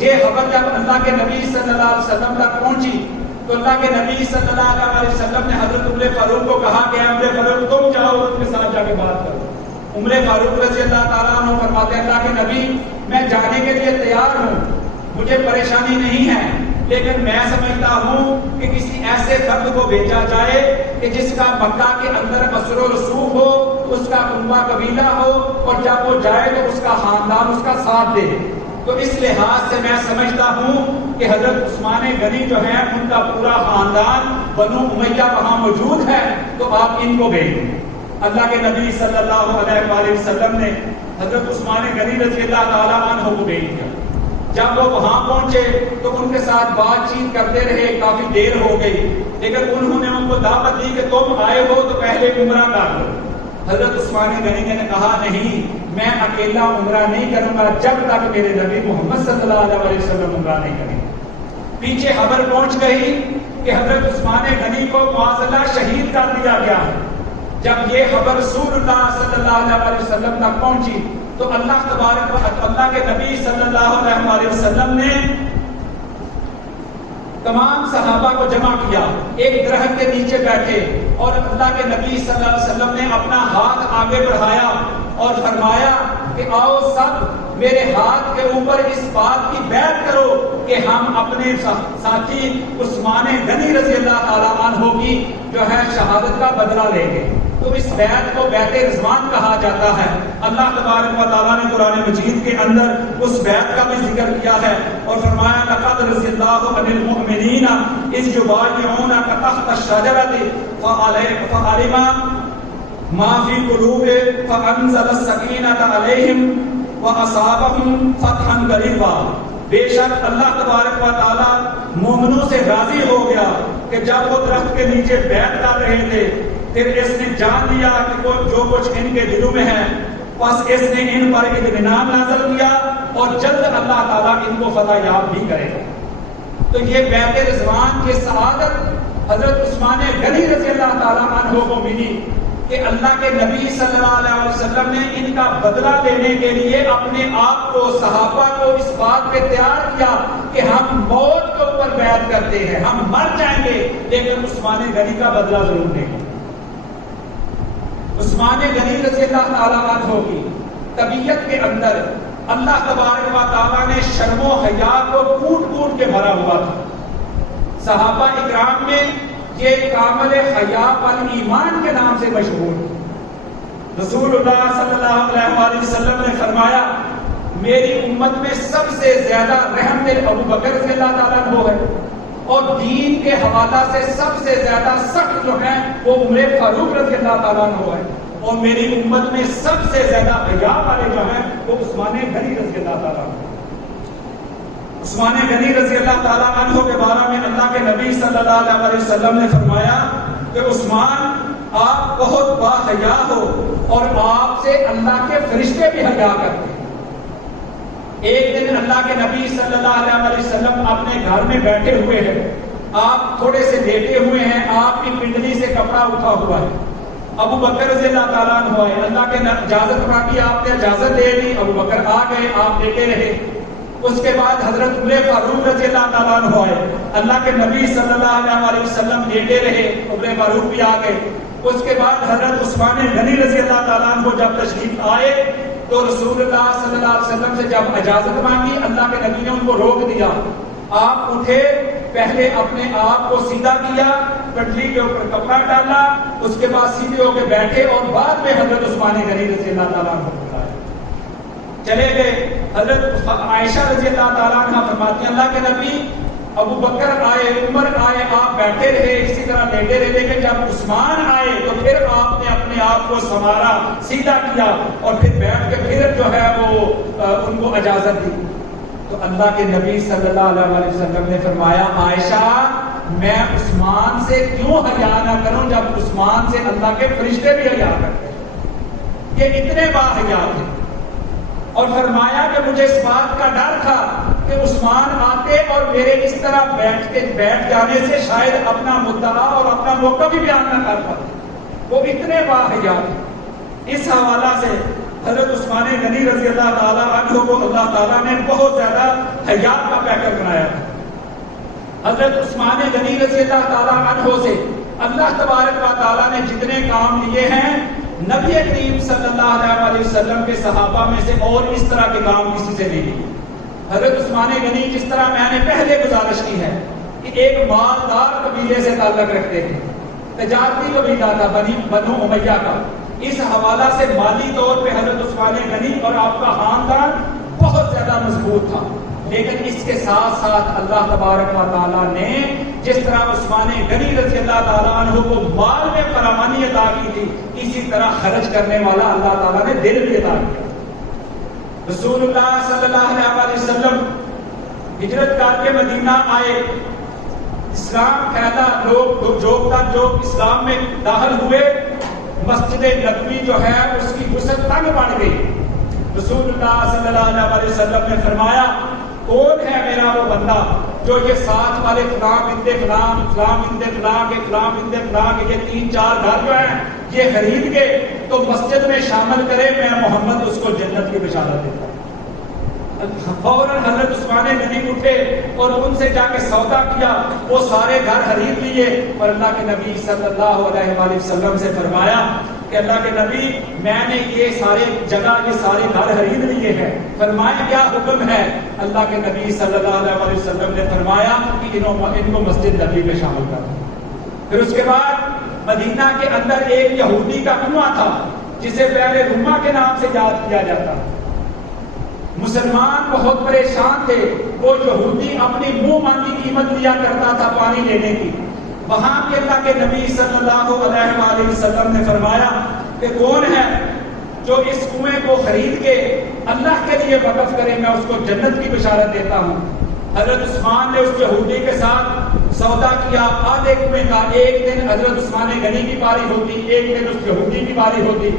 یہ خبر جب اللہ کے نبی صلی اللہ علیہ وسلم تک پہنچی تو اللہ کے نبی صلی اللہ علیہ وسلم نے حضرت عمر فاروق کو کہا کہ عمر فاروق تم جاؤ ان کے ساتھ جا کے بات کرو۔ عمر فاروق رضی اللہ تعالیٰ عنہ فرماتے ہیں اللہ کے نبی میں جانے کے لیے تیار ہوں، مجھے پریشانی نہیں ہے، لیکن میں سمجھتا ہوں کہ کسی ایسے فرد کو بھیجا جائے کہ جس کا مکہ کے اندر اثر و رسوخ ہو، اس کا کنبہ قبیلہ ہو، اور جب وہ جائے تو اس کا خاندان اس کا ساتھ دے۔ تو اس لحاظ سے میں سمجھتا ہوں کہ حضرت عثمان غنی جو ہیں ان کا پورا خاندان بنو امیہ وہاں موجود ہے، تو آپ ان کو بھیج دیں۔ اللہ کے نبی صلی اللہ علیہ وآلہ وسلم نے حضرت عثمان غنی رضی اللہ تعالیٰ عنہ کو بھیج دیا۔ جب وہ وہاں پہنچے تو ان کے ساتھ بات چیت کرتے رہے، کافی دیر ہو گئی، لیکن انہوں نے ان کو دعوت دی کہ تم آئے ہو تو پہلے عمرہ کر لو۔ حضرت عثمان غنی نے کہا نہیں، میں اکیلا عمرہ نہیں کروں گا جب تک میرے نبی محمد صلی اللہ علیہ وسلم عمرہ نہیں کریں۔ پیچھے خبر پہنچ گئی کہ حضرت عثمان غنی کو معاذ اللہ شہید کر دیا گیا ہے۔ جب یہ خبر رسول اللہ صلی اللہ علیہ وسلم تک پہنچی تو اللہ تبارک اللہ کے نبی صلی اللہ علیہ وسلم نے تمام صحابہ کو جمع کیا، ایک درخت کے نیچے بیٹھے، اور اللہ کے نبی صلی اللہ علیہ وسلم نے اپنا ہاتھ آگے بڑھایا اور فرمایا کہ آؤ سب میرے ہاتھ کے اوپر اس بات کی بیعت کرو کہ ہم اپنے ساتھی عثمان غنی رضی اللہ تعالیٰ عنہ کی جو ہے شہادت کا بدلہ لیں گے۔ تو اس بیعت کو بیعت رضوان کہا جاتا ہے۔ اللہ تبارک و تعالیٰ نے قرآن مجید کے اندر اس بیعت کا بھی ذکر کیا ہے اور فرمایا لقد رضی اللہ عن المؤمنین اذ یبایعونک تحت الشجرۃ فعلم ما فی قلوبہم فانزل السکینۃ علیہم واصابہم فتحا قریبا۔ بے شک اللہ تبارک و تعالیٰ مومنوں سے راضی ہو گیا کہ جب وہ درخت کے نیچے بیعت کر رہے تھے، پھر اس نے جان لیا کہ وہ جو کچھ ان کے دلوں میں ہے، بس اس نے ان پر اطمینان نازل کیا اور جلد اللہ تعالیٰ ان کو فتح یاب بھی کرے گا۔ تو یہ بیعت رضوان کی سعادت حضرت عثمان غنی رضی اللہ تعالیٰ عنہ کو ملی کہ اللہ کے نبی صلی اللہ علیہ وسلم نے ان کا بدلہ لینے کے لیے اپنے آپ کو، صحابہ کو اس بات پہ تیار کیا کہ ہم موت کے اوپر بیعت کرتے ہیں، ہم مر جائیں گے لیکن عثمان غنی کا بدلہ ضرور لیں گے۔ عثمان غنی رضی اللہ تعالیٰ عنہ کی طبیعت کے اندر اللہ تبارک و تعالیٰ نے شرم و حیا کو کوٹ کوٹ کے بھرا ہوا تھا۔ صحابہ اکرام میں یہ کامل حیا والایمان کے نام سے مشہور ہے۔ رسول اللہ صلی اللہ علیہ وآلہ وسلم نے فرمایا میری امت میں سب سے زیادہ رحم دل ابو بکر رضی اللہ تعالیٰ عنہ ہے، اور دین کے حوالہ سے سب سے زیادہ سخت جو ہیں وہ عمر فاروق رضی اللہ تعالیٰ عنہ ہے، اور میری امت میں سب سے زیادہ حیا والے جو ہیں وہ عثمان غنی رضی اللہ تعالیٰ عنہ۔ عثمان غنی رضی اللہ تعالیٰ عنہ کے بارے میں اللہ کے نبی صلی اللہ علیہ وسلم نے فرمایا کہ عثمان آپ بہت با حیا ہو اور آپ سے اللہ کے فرشتے بھی حیا کرتے ہیں۔ ایک دن اللہ کے نبی صلی اللہ علیہ وسلم اپنے گھر میں بیٹھے ہوئے ہیں، آپ تھوڑے سے لیٹے ہوئے ہیں، آپ کی پنڈلی سے کپڑا اٹھا ہوا ہے۔ ابو بکر رضی اللہ تعالیٰ عنہ آئے، اللہ کے اجازت مانگی، آپ نے اجازت دے دی، ابو بکر آ گئے، آپ لیٹے رہے۔ اس کے بعد حضرت عمر فاروق رضی اللہ تعالیٰ عنہ آئے، اللہ کے نبی صلی اللہ علیہ وسلم لیٹے رہے، عمر فاروق بھی آ گئے۔ اس کے بعد حضرت عثمان غنی رضی اللہ تعالیٰ عنہ جب تشریف آئے تو رسول اللہ صلی اللہ علیہ وسلم سے جب اجازت مانگی، اللہ کے نبی نے ان کو روک دیا۔ آپ اٹھے، پہلے اپنے آپ کو سیدھا کیا، پٹلی کے اوپر کپڑا ڈالا، اس کے بعد سیدھے ہو کے بیٹھے اور بعد میں حضرت عثمان غنی رضی اللہ تعالیٰ عنہ چلے گئے۔ حضرت عائشہ رضی اللہ تعالیٰ عنہ فرماتی ہیں اللہ کے نبی ابو بکر آئے، عمر آئے، آپ بیٹھے رہے، اسی طرح لیٹے رہے، لیکن جب عثمان آئے تو پھر آپ نے اپنے آپ کو سنوارا، سیدھا کیا اور پھر بیٹھ کے پھر جو ہے وہ ان کو اجازت دی۔ تو اللہ کے نبی صلی اللہ علیہ وسلم نے فرمایا عائشہ میں عثمان سے کیوں حیا نہ کروں جب عثمان سے اللہ کے فرشتے بھی حیا کرتے ہیں، یہ اتنے باحیا تھے۔ اور فرمایا کہ مجھے اس بات کا ڈر تھا کہ عثمان آتے اور میرے اس طرح بیٹھ جانے سے شاید اپنا مدعا اور اپنا موقع بھی بیان نہ کر پاتے، وہ اتنے باحیا تھے۔ اس حوالہ سے حضرت عثمان غنی رضی اللہ تعالیٰ عنہ کو اللہ تعالیٰ نے بہت زیادہ حیا کا پیکر بنایا تھا۔ حضرت عثمان غنی رضی اللہ تعالیٰ عنہ سے اللہ تبارک و تعالیٰ نے جتنے کام لیے ہیں نبی کریم صلی اللہ علیہ وسلم کے صحابہ میں سے اور اس طرح کے کام کسی سے نہیں لیے۔ حضرت عثمان غنی جس طرح میں نے پہلے گزارش کی ہے کہ ایک مالدار قبیلے سے تعلق رکھتے تھے، تجارتی قبیلہ تھا بنو امیہ کا، اس حوالہ سے مالی طور پہ حضرت عثمان غنی اور آپ کا خاندان بہت زیادہ مضبوط تھا، لیکن اس کے ساتھ ساتھ اللہ تبارک و تعالیٰ نے جس طرح عثمان غنی رضی اللہ تعالیٰ عنہ کو مال میں فراوانی عطا کی تھی، اسی طرح خرچ کرنے والا اللہ تعالیٰ نے دل بھی عطا کیا۔ رسول اللہ صلی اللہ علیہ وسلم ہجرت کر کے مدینہ آئے، اسلام پھیلا، لوگ اسلام میں داخل ہوئے، مسجد نبوی جو ہے اس کی وسعت تنگ بڑھ گئی۔ رسول اللہ صلی اللہ علیہ وسلم نے فرمایا کون ہے میرا وہ بندہ جو یہ ساتھ والے فلاں بنت فلاں، فلاں بنت فلاں کے، فلاں بنت فلاں کے، یہ 3-4 گھر جو ہیں یہ خرید کے تو مسجد میں شامل کرے، میں محمد اس کو جنت کی بشارت دیتا ہوں۔ فوراً حضرت عثمان غنی اٹھے اور ان سے جا کے سودا کیا، وہ سارے گھر خرید لیے اور اللہ کے نبی صلی اللہ علیہ وآلہ وسلم سے فرمایا کہ اللہ کے نبی میں نے یہ سارے جگہ یہ سارے گھر خرید لیے ہیں، فرمایا کیا حکم ہے؟ اللہ کے نبی صلی اللہ علیہ وسلم نے فرمایا کہ ان کو مسجد نبی میں شامل کر دو۔ پھر اس کے بعد مدینہ کے اندر ایک یہودی کا کنواں تھا جسے پہلے رما کے نام سے یاد کیا جاتا، مسلمان بہت پریشان تھے، وہ یہودی اپنی منہ مانگی قیمت لیا کرتا تھا پانی لینے کی، وہاں کے اللہ کے نبی صلی اللہ علیہ وآلہ وسلم نے فرمایا کہ کون ہے جو اس کنویں کو خرید کے اللہ کے لیے وقف کرے، میں اس کو جنت کی بشارت دیتا ہوں۔ حضرت عثمان نے اس یہودی کے ساتھ سودا کیا، آدھے کنویں کا، ایک دن حضرت عثمان غنی کی باری ہوتی، ایک دن اس یہودی کی باری ہوتی۔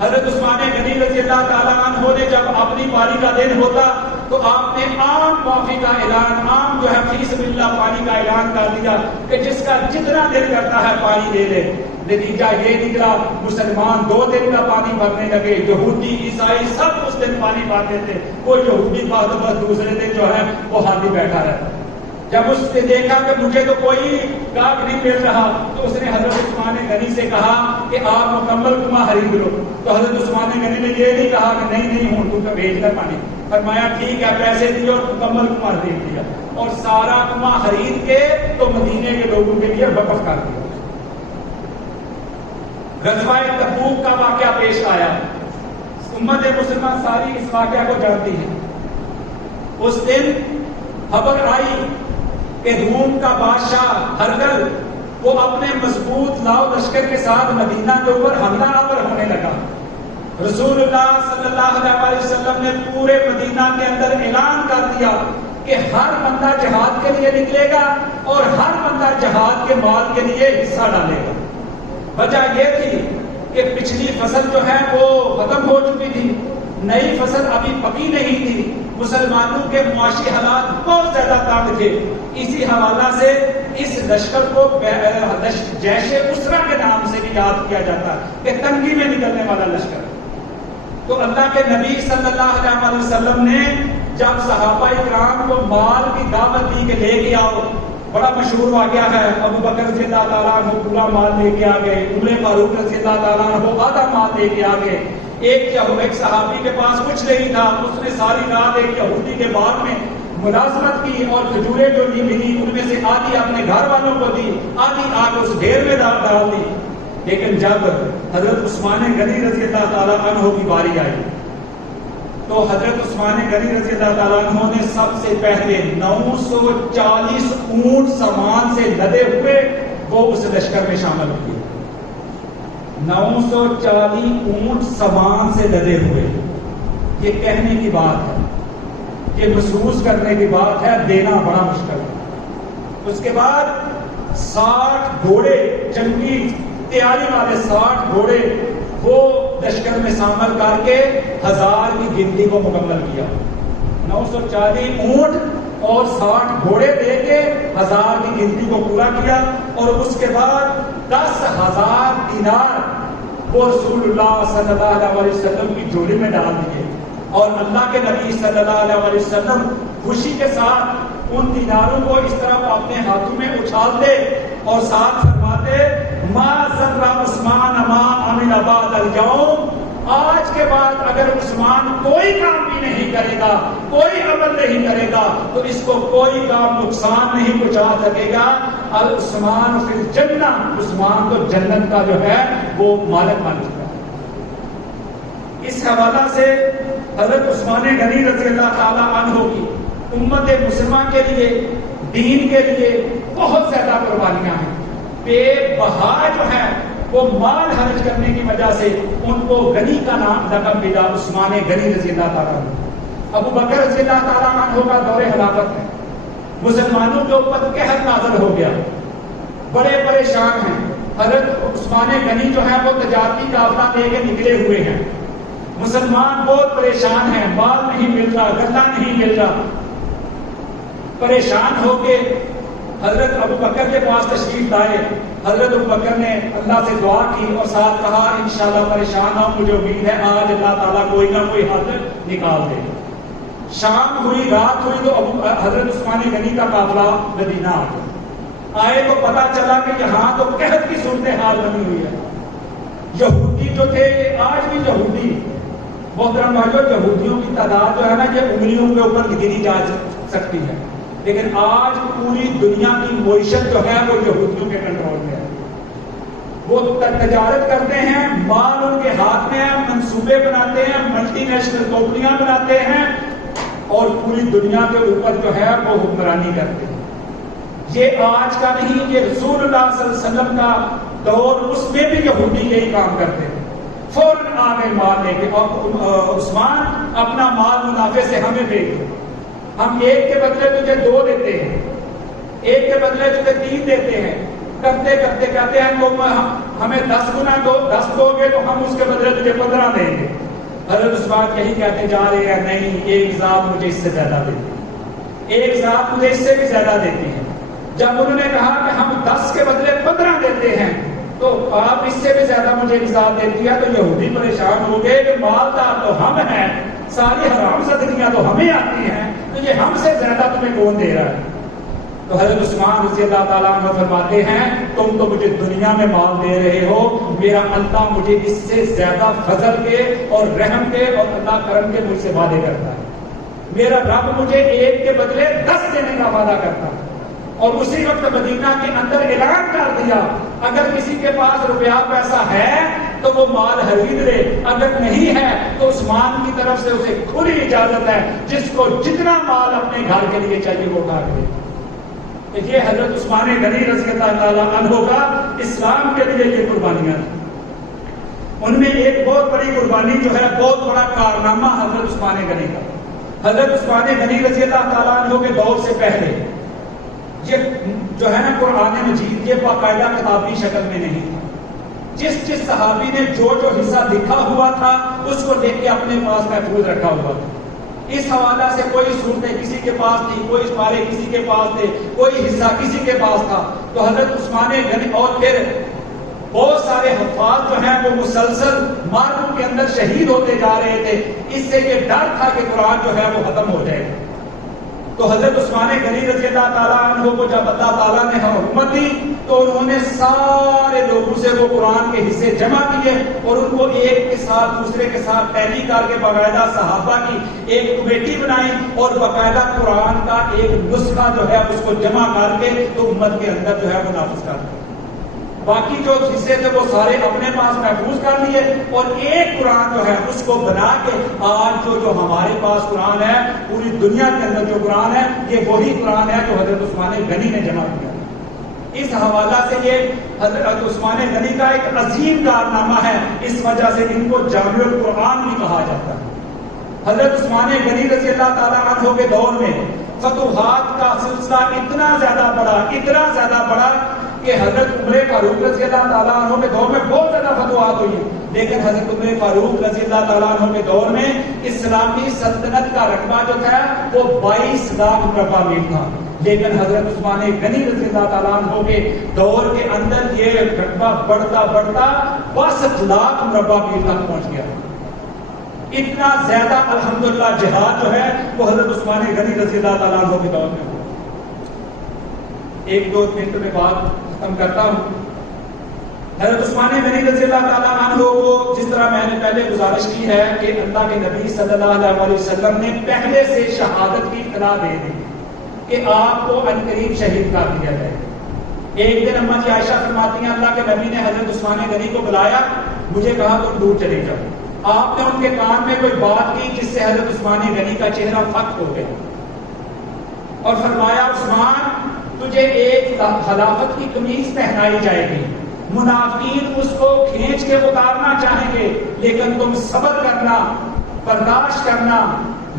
حضرت عثمان غنی رضی اللہ تعالیٰ عنہ نے جب اپنی باری کا دن ہوتا تو آپ نے عام معافی کا اعلان، عام جو ہے فی سبیل اللہ پانی کا اعلان کر دیا کہ جس کا جتنا دل کرتا ہے پانی لے لے۔ نتیجہ یہ نکلا مسلمان 2 دن کا پانی بھرنے لگے، یہودی عیسائی سب اس دن پانی بھرتے تھے، وہ یہودی بعد دوسرے دن جو ہے وہ ہاتھی بیٹھا رہتا۔ جب اس نے دیکھا کہ مجھے تو کوئی گاہک نہیں مل رہا تو اس نے حضرت عثمان غنی سے کہا کہ آپ مکمل کنواں خرید لو۔ تو حضرت عثمان غنی نے یہ نہیں کہا کہ نہیں ہوں تو بھیج کر پانی، فرمایا ٹھیک ہے، پیسے دیے اور مکمل کنواں خرید لیا اور سارا کنواں خرید کے تو مدینے کے لوگوں کے لیے وقف کر دیا۔ غزوہ تبوک کا واقعہ پیش آیا، امت مسلمان ساری اس واقعہ کو جانتی ہے۔ اس دن خبر آئی کہ روم کا بادشاہ ہرگل وہ اپنے مضبوط لاؤ لشکر کے ساتھ مدینہ کے اوپر حملہ آور ہونے لگا۔ رسول اللہ صلی اللہ علیہ وسلم نے پورے مدینہ کے اندر اعلان کر دیا کہ ہر بندہ جہاد کے لیے نکلے گا اور ہر بندہ جہاد کے مال کے لیے حصہ ڈالے گا۔ وجہ یہ تھی کہ پچھلی فصل جو ہے وہ ختم ہو چکی تھی، نئی فصل ابھی پکی نہیں تھی، مسلمانوں کے معاشی حالات بہت زیادہ تنگ تھے۔ اسی حوالہ سے اس لشکر کو جیش اسرا کے نام سے بھی یاد کیا جاتا ہے کہ تنگی میں نکلنے والا لشکر۔ تو اللہ کے نبی صلی اللہ علیہ وسلم نے جب صحابہ کرام کو مال کی دعوت دی کہ لے کے آؤ، بڑا مشہور واقعہ ہے، ابو بکر رضی اللہ تعالیٰ عنہ پورا مال لے کے آ گئے، عمر فاروق رضی اللہ تعالیٰ عنہ آدھا مال لے کے آ گئے، ایک صحابی کے پاس کچھ نہیں تھا، اس نے ساری رات ایک یہودی کے باغ میں ملازمت کی اور کھجوریں جو ملی ان میں سے آدھی اپنے گھر والوں کو دی، آدھی آگ اس ڈھیر میں ڈال دی۔ لیکن جب حضرت عثمان غنی رضی اللہ تعالیٰ عنہ کی باری آئی تو حضرت عثمان غنی رضی اللہ تعالیٰ عنہ نے سب سے پہلے 940 اونٹ سامان سے لدے ہوئے وہ اس لشکر میں شامل ہوئے. 940 اونٹ سامان سے لدے ہوئے. یہ کہنے کی بات ہے، یہ محسوس کرنے کی بات ہے، دینا بڑا مشکل ہے. اس کے بعد 60 گھوڑے، جنگی تیاری والے 60 گھوڑے وہ لشکر میں شامل کر کے 1000 کی گنتی کو مکمل کیا. 940 اونٹ اور 60 گھوڑے دے کے 1000 کی گنتی کو پورا کیا. اور اس کے بعد 10,000 دینار وہ رسول اللہ صلی اللہ علیہ وسلم کی جھولی میں ڈال دیے. اور اللہ کے نبی صلی اللہ علیہ وسلم خوشی کے ساتھ ان دیناروں کو اس طرح اپنے ہاتھوں میں اچھالتے اور ساتھ فرماتے ما ذر عثمان ما عمل بعد اليوم. آج کے بعد اگر عثمان کوئی کام بھی نہیں کرے گا، کوئی عمل نہیں کرے گا تو اس کو کوئی کام نقصان نہیں پہنچا سکے گا. عثمان فی الجنہ، عثمان تو جنت کا جو ہے وہ مالک بن چکا ہے. اس حوالہ سے حضرت عثمان غنی رضی اللہ تعالی عنہ کی امت مسلمہ کے لیے، دین کے لیے بہت زیادہ قربانیاں ہیں. بے بہا جو ہے وہ مال خرچ کرنے کی وجہ سے ان کو غنی کا نام لقب ملا، عثمان غنی رضی اللہ تعالیٰ عنہ. ابو بکر رضی اللہ تعالیٰ عنہ کا دور خلافت ہے، مسلمانوں کے اوپر قحط نازل ہو گیا، بڑے پریشان ہیں. حضرت عثمان غنی جو ہے وہ تجارتی قافلہ لے کے نکلے ہوئے ہیں. مسلمان بہت پریشان ہیں، مال نہیں مل رہا، غلہ نہیں مل رہا. پریشان ہو کے حضرت ابو بکر کے پاس تشریف لائے. حضرت ابو بکر نے اللہ سے دعا کی اور ساتھ کہا انشاءاللہ پریشان ہوں، مجھے امید ہے آج اللہ تعالیٰ کوئی نہ کوئی حل نکال دے. شام ہوئی، رات ہوئی تو حضرت عثمان غنی کا قافلہ مدینہ آ گیا. آئے تو پتا چلا کہ یہاں تو قحط کی صورتحال بنی ہوئی ہے. یہودی جو تھے، یہ آج بھی یہودی، محترم بھائیو، یہودیوں کی تعداد جو ہے نا یہ انگلیوں کے اوپر گنی جا سکتی ہے، لیکن آج پوری دنیا کی معیشت جو ہے وہ یہودیوں کے کنٹرول میں ہے. وہ تجارت کرتے ہیں، مال ان کے ہاتھ میں ہے، منصوبے بناتے ہیں، ملٹی نیشنل کمپنیاں بناتے ہیں اور پوری دنیا کے اوپر جو ہے وہ حکمرانی کرتے ہیں. یہ آج کا نہیں، یہ رسول اللہ صلی اللہ علیہ وسلم کا دور، اس میں بھی یہودی یہی کام کرتے ہیں. فوراً آگے مال لے کے، اور عثمان اپنا مال منافع سے ہمیں بھیج دو، ہم ایک کے بدلے تجھے 2 دیتے ہیں، ایک کے بدلے تجھے 3 دیتے ہیں. کرتے کرتے کہتے ہیں تو ہمیں 10 گنا دو، 10 دو گے تو ہم اس کے بدلے تجھے 15 دیں گے. حضرت عثمان یہی کہتے جا رہے ہیں نہیں، ایک ذات مجھے اس سے زیادہ دیتی ہے، ایک ذات مجھے اس سے بھی زیادہ دیتی ہے. جب انہوں نے کہا کہ ہم 10 کے بدلے 15 دیتے ہیں تو آپ اس سے بھی زیادہ مجھے ایک ذات دیتی ہے، تو یہودی پریشان ہو گئے کہ مالدار تو ہم ہیں، ساری حرام زدگیاں تو ہمیں آتی ہیں، تو یہ ہم سے زیادہ تمہیں کون دے رہا ہے. تو حضرت عثمان رضی اللہ تعالیٰ عنہ فرماتے ہیں تم تو مجھے دنیا میں مال دے رہے ہو، میرا اللہ مجھے اس سے زیادہ فضل کے اور رحم کے اور اللہ کرم کے مجھ سے وعدے کرتا ہے. میرا رب مجھے 1 کے بدلے 10 دینے کا وعدہ کرتا ہے. اور اسی وقت مدینہ کے اندر اعلان کر دیا اگر کسی کے پاس روپیہ پیسہ ہے تو وہ مال خرید لے، اگر نہیں ہے تو عثمان کی طرف سے اسے کھلی اجازت ہے، جس کو جتنا مال اپنے گھر کے لیے چاہیے وہ اٹھا کے دے. یہ حضرت عثمان غنی رضی اللہ تعالیٰ عنہ کا اسلام کے لیے یہ قربانیاں تھیں. ان میں ایک بہت بڑی قربانی جو ہے، بہت بڑا کارنامہ حضرت عثمان غنی کا. حضرت عثمان غنی رضی اللہ تعالیٰ عنہ کے دور سے پہلے یہ جو ہے نا قرآن مجید یہ باقاعدہ کتابی شکل میں نہیں تھا. جس صحابی نے جو حصہ لکھا ہوا تھا اس کو دیکھ کے اپنے پاس محفوظ رکھا ہوا تھا. اس حوالہ سے کوئی صورتیں کسی کے پاس تھی، کوئی پارے کسی کے پاس تھے، کوئی حصہ کسی کے پاس تھا. تو حضرت عثمان غنی اور پھر بہت سارے حفاظ جو ہیں وہ مسلسل مارکوں کے اندر شہید ہوتے جا رہے تھے. اس سے یہ ڈر تھا کہ قرآن جو ہے وہ ختم ہو جائے. تو حضرت عثمان غنی رضی اللہ تعالیٰ عنہ کو جب اللہ تعالیٰ نے حکومت دی تو انہوں نے سارے لوگوں سے وہ قرآن کے حصے جمع کیے اور ان کو ایک کے ساتھ دوسرے کے ساتھ تحریک کر کے باقاعدہ صحابہ کی ایک کمیٹی بنائی اور باقاعدہ قرآن کا ایک نسخہ جو ہے اس کو جمع کر کے تو امت کے اندر جو ہے وہ نافذ کر دیا. باقی جو حصے تھے وہ سارے اپنے پاس محفوظ کر لیے، اور ایک قرآن جو ہے اس کو بنا کے آج جو ہمارے پاس قرآن ہے، پوری دنیا کے اندر جو قرآن ہے، یہ وہی قرآن ہے جو حضرت عثمان غنی نے جمع کیا۔ اس حوالہ سے یہ حضرت عثمان غنی کا ایک عظیم کارنامہ ہے، اس وجہ سے ان کو جامع القرآن بھی کہا جاتا ہے۔ حضرت عثمان غنی رضی اللہ تعالیٰ عنہ کے دور میں فتوحات کا سلسلہ اتنا زیادہ بڑا کہ حضرت عمر فاروق رضی اللہ تعالیٰ عنہ کے دور میں بہت زیادہ فتوحات ہوئی ہیں، لیکن حضرت عمر فاروق رضی اللہ تعالیٰ عنہ کے دور میں اسلامی سلطنت کا رقبہ جو تھا وہ 22 لاکھ مربع میل تھا، لیکن حضرت عثمان غنی رضی اللہ تعالیٰ عنہ کے دور کے اندر یہ رقبہ بڑھتا 62 لاکھ مربع میل تک پہنچ گیا۔ اتنا زیادہ الحمدللہ جہاد جو ہے وہ حضرت عثمان غنی رضی اللہ تعالیٰ عنہ کے دور میں ہوا۔ ایک دو منٹ میں بات ختم کرتا ہوں۔ حضرت عثمان غنی رضی اللہ تعالیٰ عنہ کو جس طرح میں نے پہلے گزارش کی ہے کہ اللہ کے نبی صلی اللہ علیہ وسلم نے پہلے سے شہادت کی اطلاع دے دی کہ آپ کو عنقریب شہید کر دیا جائے۔ ایک دن اماں جی عائشہ فرماتی ہیں اللہ کے نبی نے حضرت عثمان غنی کو بلایا، مجھے کہا تم دور چلے جاؤ۔ آپ نے ان کے کان میں کوئی بات کی جس سے حضرت عثمان غنی کا چہرہ فت ہو گیا اور فرمایا عثمان تجھے ایک خلافت کی قمیض پہنائی جائے گی، منافقین اس کو کھینچ کے اتارنا چاہیں گے، لیکن تم صبر کرنا، برداشت کرنا،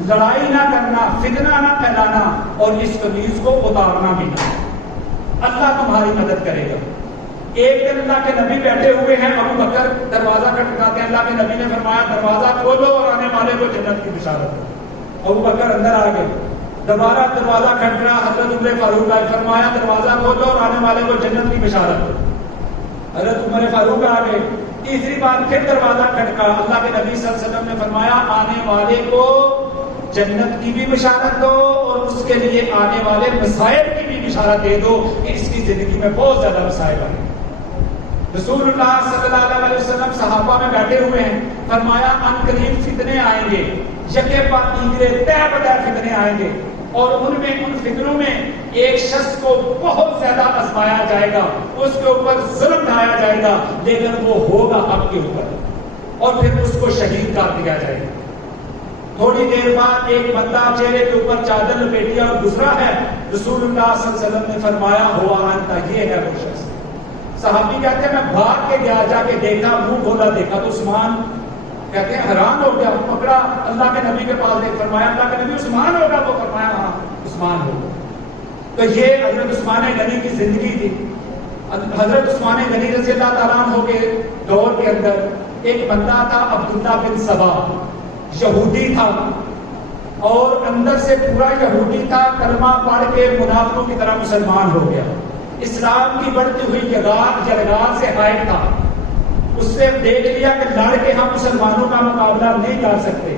لڑائی نہ کرنا، فتنہ نہ پھیلانا، اور اس قمیض کو اتارنا بھی نہ، اللہ تمہاری مدد کرے گا۔ ایک دن اللہ کے نبی بیٹھے ہوئے ہیں، ابو بکر دروازہ کھٹکھاتے ہیں، اللہ کے نبی نے فرمایا دروازہ کھولو اور آنے والے کو جنت کی بشارت دو۔ ابو بکر اندر آ گئے، دوبارہ دروازہ کھٹکھایا، حضرت عمر فاروق آئے، فرمایا دروازہ کھولو اور آنے والے کو جنت کی بشارت دو۔ حضرت عمر فاروق آ گئے، تیسری بار پھر دروازہ کھٹکا، اللہ کے نبی صلی اللہ علیہ وسلم نے فرمایا آنے والے کو جنت کی بھی بشارت دو اور اس کے لیے آنے والے مسائل کی بھی بشارت دے دو کہ اس کی زندگی میں بہت زیادہ مسائل آئے۔ رسول اللہ صلی اللہ علیہ وسلم صحابہ میں بیٹھے ہوئے ہیں، فرمایا ان قریب فتنے آئیں گے، یکے بعد دیگرے تہ بدہ فتنے آئیں گے، اور ان فتنوں میں ایک شخص کو بہت زیادہ آزمایا جائے گا، اس کے اوپر ظلم ڈھایا جائے گا، لیکن وہ ہوگا حق کے اوپر، اور پھر اس کو شہید کر دیا جائے گا۔ تھوڑی دیر بعد ایک بندہ چہرے کے اوپر چادر لپیٹیا اور گزرا ہے، رسول اللہ صلی اللہ علیہ وسلم نے فرمایا ہوا انتا، یہ ہے وہ شخص۔ صحابی کہتے ہیں میں بھاگ کے گیا، جا کے دیکھا، منہ کھولا دیکھا تو عثمان، کہتے ہیں حیران ہو گیا، پکڑا اللہ کے نبی کے پاس دیکھ، فرمایا اللہ کے نبی عثمان ہوگا؟ وہ فرمایا ہاں عثمان ہوگا۔ تو یہ حضرت عثمان غنی کی زندگی تھی۔ حضرت عثمان غنی رضی اللہ تعالیٰ عنہ کے دور کے اندر ایک بندہ تھا عبداللہ بن سبا، یہودی تھا اور اندر سے پورا یہودی تھا، کلمہ پڑھ کے منافقوں کی طرح مسلمان ہو گیا، اسلام کی بڑھتی ہوئی جلگات سے حائل تھا۔ اس نے دیکھ لیا کہ لڑ کے ہم مسلمانوں کا مقابلہ نہیں کر سکتے،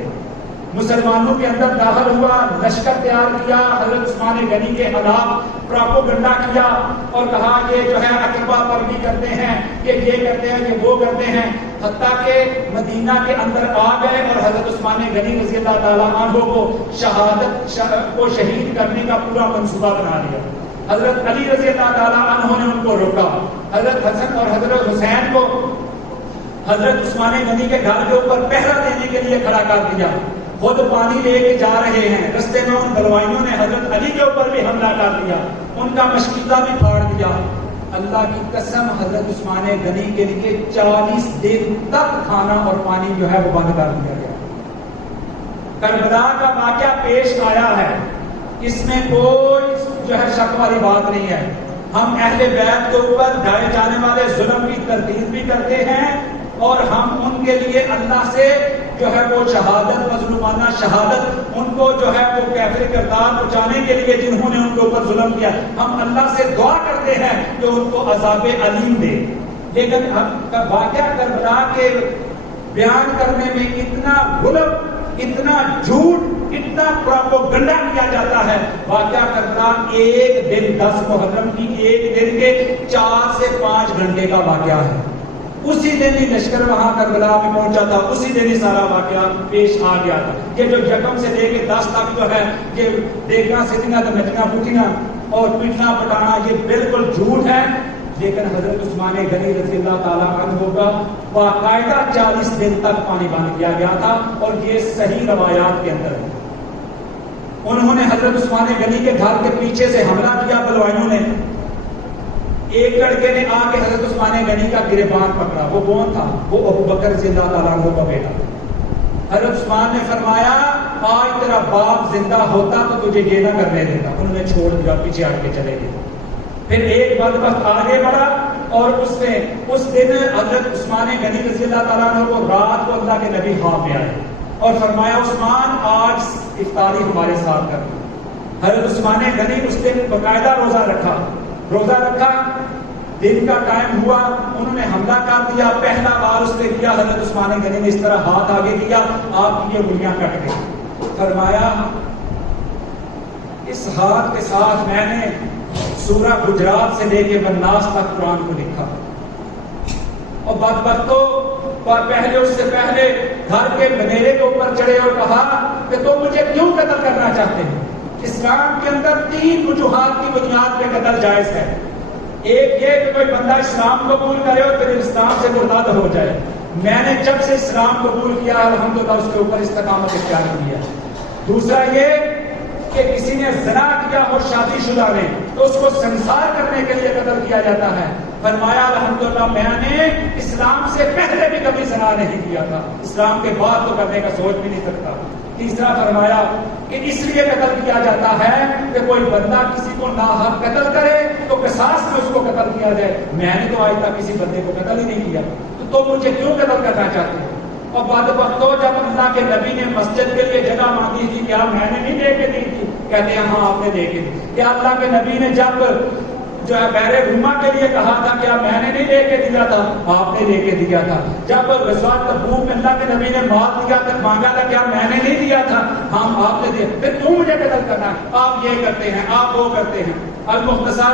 مسلمانوں کے اندر داخل ہوا، لشکر تیار کیا، حضرت عثمان غنی کے خلاف پراپوگنڈا کیا اور کہا یہ جو ہے عقیبہ پر بھی کرتے ہیں، یہ کرتے ہیں، یہ وہ کرتے ہیں، حتیٰ کہ مدینہ کے اندر آ گئے اور حضرت عثمان غنی رضی اللہ تعالیٰ عنہ کو شہادت کو شہید کرنے کا پورا منصوبہ بنا لیا۔ حضرت علی رضی اللہ تعالیٰ عنہ نے ان کو روکا، حضرت حسن اور حضرت حسین کو حضرت عثمان غنی کے گھر کے اوپر پہرا دینے کے لیے کھڑا کر دیا، خود پانی لے کے جا رہے ہیں، رستے میں ان بلوائیوں نے حضرت علی کے اوپر بھی حملہ کر دیا، ان کا مشکیزہ بھی پھاڑ دیا۔ اللہ کی قسم حضرت عثمان غنی کے لیے 40 دن تک کھانا اور پانی جو ہے وہ بند کر دیا گیا۔ کربلا کا واقعہ پیش آیا ہے، اس میں کوئی جو ہے شک والی بات نہیں ہے۔ ہم اہل بیت کے اوپر ڈھائے جانے والے ظلم کی تردید بھی کرتے ہیں اور ہم ان کے لیے اللہ سے جو ہے وہ شہادت، مظلومانہ شہادت، ان کو جو ہے وہ کیفر کردار پہنچانے کے لیے جنہوں نے ان کے اوپر ظلم کیا، ہم اللہ سے دعا کرتے ہیں کہ ان کو عذاب علیم دے۔ لیکن واقعہ کربلا کے بیان کرنے میں اتنا غلط، اتنا جھوٹ، اتنا پراپوگنڈا کیا جاتا ہے۔ واقعہ کربلا ایک دن 10 محرم کی ایک دن کے 4 سے 5 گھنٹے کا واقعہ ہے۔ اسی دن ہی لشکر وہاں کربلا میں پہنچا تھا، اسی دن ہی سارا واقعہ پیش آ گیا تھا۔ یہ جو یکم سے لے کے 10 تک جو ہے یہ دیکھنا سیکھنا تو نچنا پوچھنا اور پیٹنا پٹانا یہ بالکل جھوٹ ہے۔ لیکن حضرت عثمان غنی رضی اللہ تعالیٰ عنہ کا باقاعدہ 40 دن تک پانی بند کیا گیا تھا، اور یہ صحیح روایات کے اندر ہے۔ انہوں نے حضرت عثمان غنی کے گھر کے پیچھے سے حملہ کیا بلوائیوں نے، ایک لڑکے نے آ کے حضرت عثمان غنی کا گریبان پکڑا۔ وہ کون تھا؟ وہ ابو بکر رضی اللہ تعالیٰ عنہ کا بیٹا تھا۔ حضرت عثمان نے فرمایا آج تیرا باپ زندہ ہوتا تو تجھے یہ نہ کرنے دیتا۔ انہوں نے چھوڑ دیا، پیچھے ہٹ کے چلے گئے۔ پھر ایک بدبخت آگے بڑھا اور اس دن حضرت عثمان غنی رضی اللہ تعالیٰ عنہ کو رات کو اللہ کے نبی خواب میں آئے اور فرمایا عثمان آج افطاری ہمارے ساتھ کر۔ حضرت عثمان غنی اس دن باقاعدہ روزہ رکھا، دن کا ٹائم ہوا، انہوں نے حملہ کر دیا۔ پہلا بار اس نے کیا، حضرت عثمان غنی نے اس طرح ہاتھ آگے دیا، آپ کی یہ انگلیاں کٹ گئی۔ فرمایا اس ہاتھ کے ساتھ میں نے سورہ حجرات سے لے کے والناس تک قرآن کو لکھا، اور بدبختوں پہلے اس سے پہلے گھر کے بنیرے کے اوپر چڑھے اور کہا کہ تم مجھے کیوں قتل کرنا چاہتے ہیں؟ اسلام کے اندر 3 وجوہات کی بنیاد پہ قتل جائز ہے۔ ایک یہ کہ کوئی بندہ اسلام قبول کرے اور پھر اسلام سے مرتد ہو جائے۔ میں نے جب سے اسلام قبول کیا الحمدللہ اس کے اوپر استقامت اختیار کیا۔ دوسرا یہ کہ کسی نے زنا کیا اور شادی شدہ نے تو اس کو سنسار کرنے کے لیے قتل کیا جاتا ہے۔ فرمایا الحمدللہ میں نے اسلام سے پہلے بھی کبھی زنا نہیں کیا تھا، اسلام کے بعد تو کرنے کا سوچ بھی نہیں سکتا۔ تیسرا فرمایا کہ اس لیے قتل کیا جاتا ہے کہ کوئی بندہ کسی کو ناحق قتل کرے تو قصاص میں اس کو قتل کیا جائے۔ میں نے تو آج تک کسی بندے کو قتل ہی نہیں کیا، تو مجھے کیوں قتل کرنا چاہتے ہیں؟ اور بدبختوں جب اللہ کے نبی نے مسجد کے لیے جگہ مانگی تھی، کیا میں نے نہیں دے کے دی تھی؟ کہتے ہیں ہاں آپ نے دے کے دی۔ کیا اللہ کے نبی نے جب جو ہے بحر روما کے لیے کہا تھا، کیا میں نے نہیں لے کے دیا تھا؟ آپ نے لے کے دیا تھا۔ جب غزوہ تبوک میں اللہ کے نبی نے مال دیا تک مانگا تھا، کیا میں نے نہیں دیا تھا؟ ہاں آپ نے دیا۔ پھر کیوں مجھے قتل کرنا ہے؟ آپ یہ کرتے ہیں، آپ وہ کرتے ہیں۔ المختصر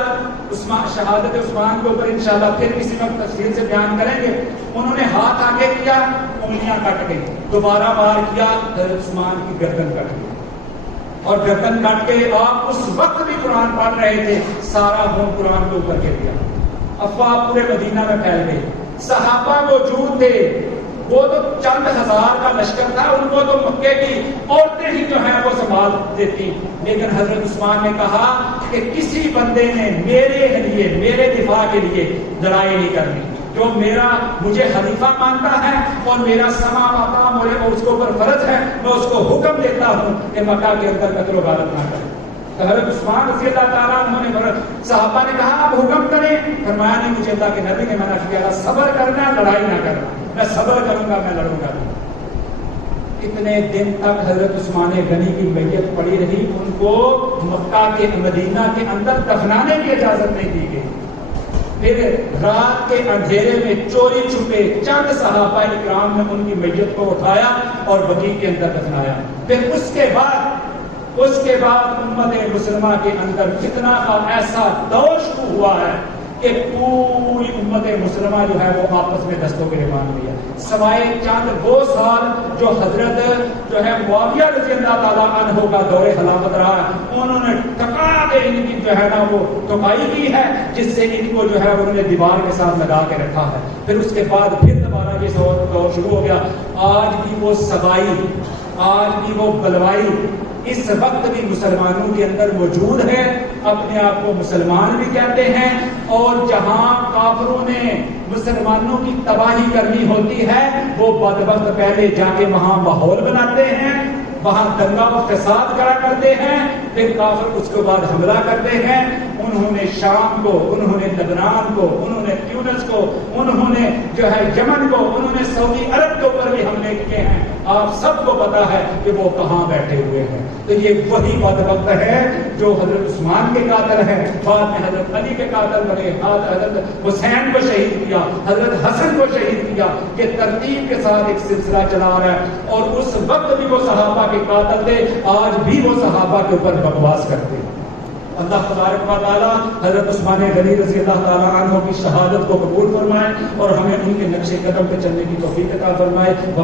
شہادت عثمان کے اوپر انشاءاللہ پھر کسی وقت تفصیل سے بیان کریں گے۔ انہوں نے ہاتھ آگے کیا، انگلیاں کٹ گئی، دوبارہ بار کیا، حضرت عثمان کی گردن کٹ گئی، اور گردن کٹ کے آپ اس وقت بھی قرآن پڑھ رہے تھے، سارا خون قرآن کے اوپر گر گیا۔ افواہ پورے مدینہ میں پھیل گئی۔ صحابہ موجود تھے، وہ تو چند ہزار کا لشکر تھا، ان کو تو مکے کی عورتیں ہی جو ہیں وہ سنبھال دیتی، لیکن حضرت عثمان نے کہا کہ کسی بندے نے میرے لیے، میرے دفاع کے لیے لڑائی نہیں کرنی۔ جو مجھے خلیفہ مانتا ہے اور میرا سما مقام اور اس کے اوپر فرض ہے، میں اس کو حکم دیتا ہوں کہ مکہ کے اندر قتل و غارت نہ کرے۔ تو حضرت عثمان رضی اللہ تعالیٰ عنہ نے صحابہ نے کہا آپ حکم کریں، فرمایا نہیں، مجھے اللہ کے نبی نے منع کیا، صبر کرنا، لڑائی نہ کرنا۔ میں صبر کروں گا، میں لڑوں گا۔ اتنے دن تک حضرت عثمان غنی کی میت پڑی رہی، ان کو مکہ کے مدینہ کے اندر دفنانے کی اجازت نہیں دی گئی۔ پھر رات کے اندھیرے میں چوری چھپے چند صحابہ اکرام نے ان کی میت کو اٹھایا اور بقیع کے اندر دفنایا۔ پھر اس کے بعد امت مسلمہ کے اندر فتنہ کا ایسا دور شروع ہوا ہے کہ پوری امت مسلمہ جو ہے وہ آپس میں دستوں گریبان لیا، سوائے چند وہ سال جو حضرت جو ہے معاویہ رضی اللہ تعالیٰ عنہ کا دور خلافت رہا ہے، انہوں نے ٹکا کے ان کی جو ہے نا وہ ٹکائی کی ہے، جس سے ان کو جو ہے انہوں نے دیوار کے ساتھ لگا کے رکھا ہے۔ پھر اس کے بعد پھر دوبارہ یہ دور شروع ہو گیا۔ آج بھی وہ سبائی، آج بھی وہ بلوائی اس وقت بھی مسلمانوں کے اندر موجود ہے، اپنے آپ کو مسلمان بھی کہتے ہیں، اور جہاں کافروں نے مسلمانوں کی تباہی کرنی ہوتی ہے وہ بدبخت پہلے جا کے وہاں ماحول بناتے ہیں، وہاں دنگا و فساد کرا کرتے ہیں، پھر کافر اس کے بعد حملہ کرتے ہیں۔ انہوں نے شام کو، انہوں نے لبنان کو، انہوں نے تیونس کو، انہوں نے جو ہے یمن کو، انہوں نے سعودی عرب کے اوپر بھی حملے کیے ہیں۔ آپ سب کو پتا ہے کہ وہ کہاں بیٹھے ہوئے ہیں۔ تو یہ وہی بدبخت ہے جو حضرت عثمان کے قاتل ہیں، بعد میں حضرت علی کے قاتل بنے، حضرت حسین کو شہید کیا، حضرت حسن کو شہید کیا، کہ ترتیب کے ساتھ ایک سلسلہ چلا رہا ہے۔ اور اس وقت بھی وہ صحابہ کے قاتل تھے، آج بھی وہ صحابہ کے اوپر بکواس کرتے ہیں۔ اللہ تبارک و تعالیٰ حضرت عثمان غنی رضی اللہ تعالیٰ عنہ کی شہادت کو قبول فرمائے اور ہمیں ان کے نقش قدم پہ چلنے کی توفیق عطا فرمائے۔